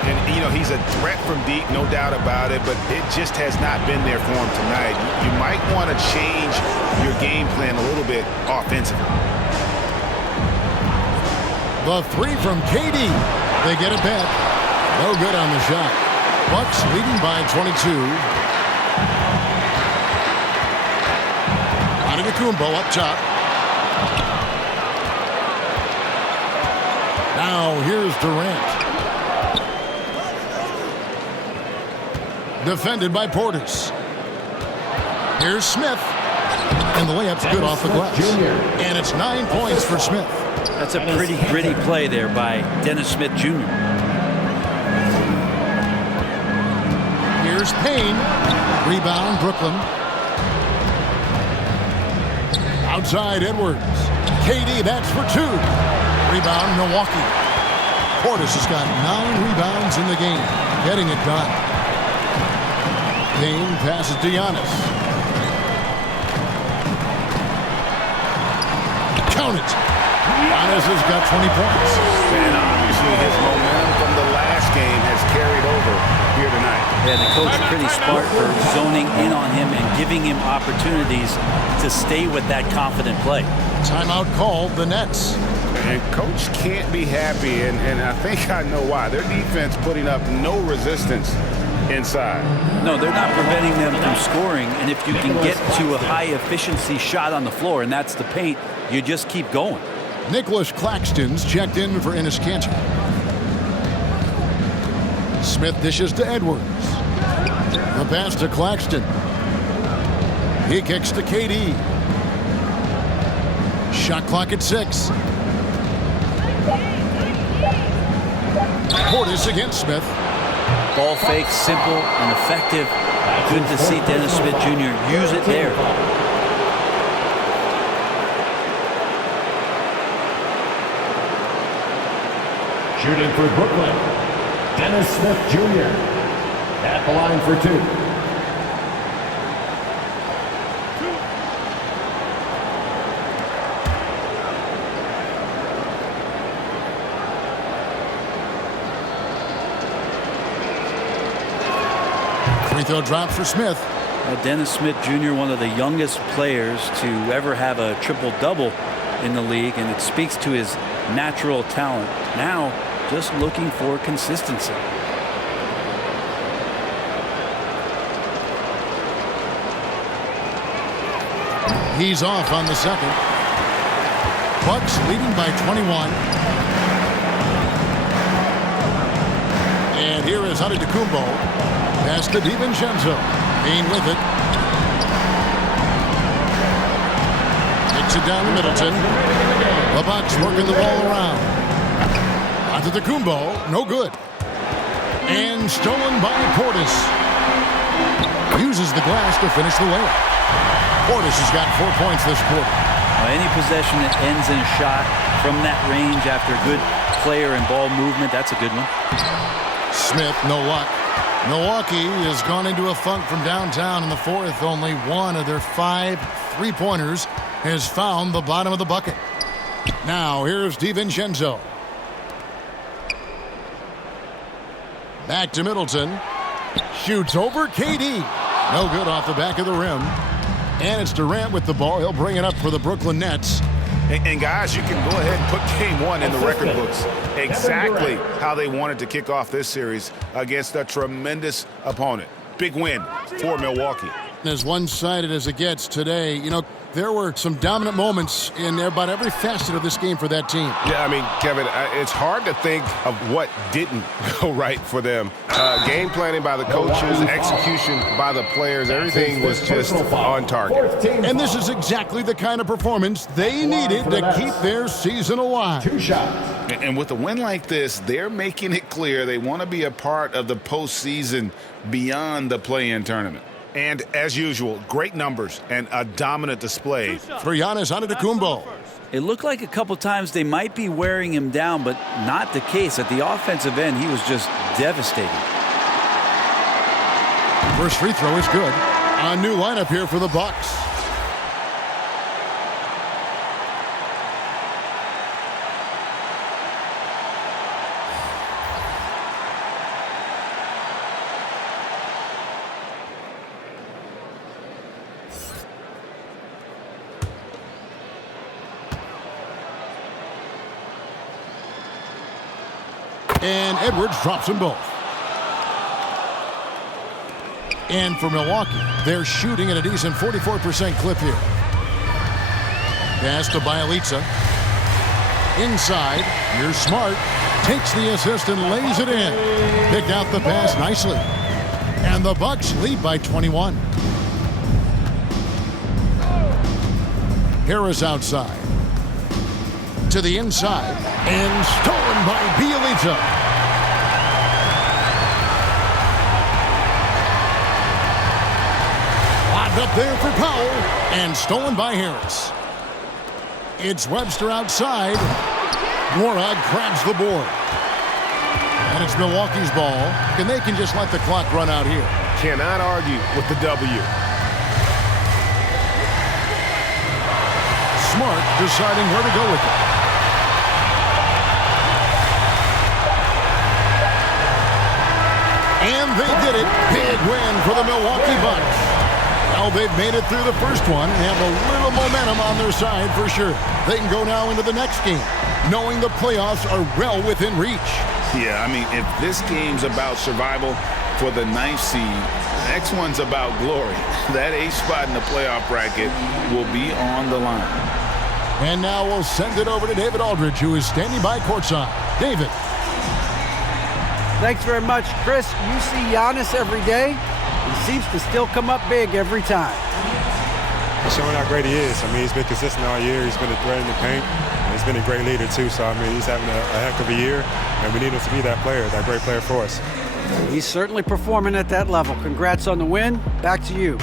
And, you know, he's a threat from deep, no doubt about it, but it just has not been there for him tonight. You might want to change your game plan a little bit offensively. The three from KD. They get it back. No good on the shot. Bucks leading by 22. Antetokounmpo up top. Now here's Durant. Defended by Portis. Here's Smith. And the layup's good off the glass. And it's 9 points for Smith. That's a pretty gritty play there by Dennis Smith Jr. Here's Payne. Rebound, Brooklyn. Outside, Edwards. KD, that's for 2. Rebound, Milwaukee. Portis has got 9 rebounds in the game. Getting it done. Payne passes to Giannis. Count it. Giannis has got 20 points. And obviously his momentum from the last game has carried over here tonight. Yeah, the coach pretty smart for zoning in on him and giving him opportunities to stay with that confident play. Timeout called, the Nets. And coach can't be happy, and I think I know why. Their defense putting up no resistance inside. No, they're not preventing them from scoring, and if you can get to a high-efficiency shot on the floor, and that's the paint, you just keep going. Nicholas Claxton's checked in for Enes Kanter. Smith dishes to Edwards. The pass to Claxton. He kicks to KD. Shot clock at 6. Portis against Smith. Ball fake, simple and effective. Good to see Dennis Smith Jr. use it there. Shooting for Brooklyn, Dennis Smith Jr. At the line for 2. Free throw drop for Smith. Dennis Smith Jr., one of the youngest players to ever have a triple-double in the league, and it speaks to his natural talent. Now, just looking for consistency. He's off on the second. Bucks leading by 21. And here is Antetokounmpo. Pass to DiVincenzo. Being with it. Takes it down to Middleton. The Bucks working the ball around. Antetokounmpo, no good. And stolen by Portis. Uses the glass to finish the layup. Portis has got 4 points this quarter. Any possession that ends in a shot from that range after good player and ball movement, that's a good one. Smith, no luck. Milwaukee has gone into a funk from downtown in the fourth. Only one of their 5 3-pointers has found the bottom of the bucket. Now here's DiVincenzo. Back to Middleton. Shoots over KD. No good off the back of the rim. And it's Durant with the ball. He'll bring it up for the Brooklyn Nets. And guys, you can go ahead and put game one in the record books. Exactly how they wanted to kick off this series against a tremendous opponent. Big win for Milwaukee. As one-sided as it gets today, you know, there were some dominant moments in about every facet of this game for that team. Yeah, I mean, Kevin, it's hard to think of what didn't go right for them. Game planning by the coaches, execution by the players, everything was just on target. And this is exactly the kind of performance they needed to keep their season alive. 2 shots. And with a win like this, they're making it clear they want to be a part of the postseason beyond the play-in tournament. And as usual, great numbers and a dominant display for Giannis Antetokounmpo. It looked like a couple times they might be wearing him down, but not the case. At the offensive end, he was just devastating. First free throw is good. A new lineup here for the Bucks. And Edwards drops them both. And for Milwaukee, they're shooting at a decent 44% clip here. Pass to Bjelica. Inside, here's Smart. Takes the assist and lays it in. Picked out the pass nicely. And the Bucks lead by 21. Harris outside. To the inside. And stolen by Bjelica. Lobbed up there for Powell. And stolen by Harris. It's Webster outside. Warnock grabs the board. And it's Milwaukee's ball. And they can just let the clock run out here. Cannot argue with the W. Smart deciding where to go with it. And they did it. Big win for the Milwaukee Bucks. Well, they've made it through the first one and have a little momentum on their side for sure. They can go now into the next game, knowing the playoffs are well within reach. Yeah, I mean, if this game's about survival for the 9th seed, the next one's about glory. That 8th spot in the playoff bracket will be on the line. And now we'll send it over to David Aldridge, who is standing by courtside. David. Thanks very much, Chris. You see Giannis every day. He seems to still come up big every time. He's showing how great he is. I mean, he's been consistent all year. He's been a threat in the paint. And he's been a great leader, too. So, I mean, he's having a heck of a year. And we need him to be that player, that great player for us. He's certainly performing at that level. Congrats on the win. Back to you.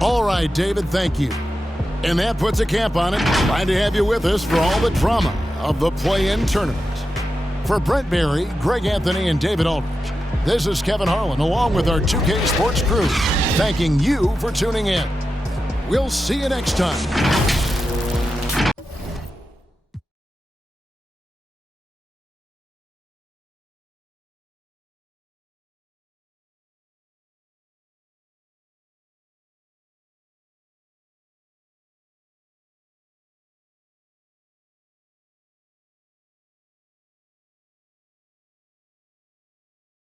All right, David, thank you. And that puts a cap on it. Glad to have you with us for all the drama of the play-in tournament. For Brent Barry, Greg Anthony, and David Aldridge, this is Kevin Harlan along with our 2K Sports crew, thanking you for tuning in. We'll see you next time.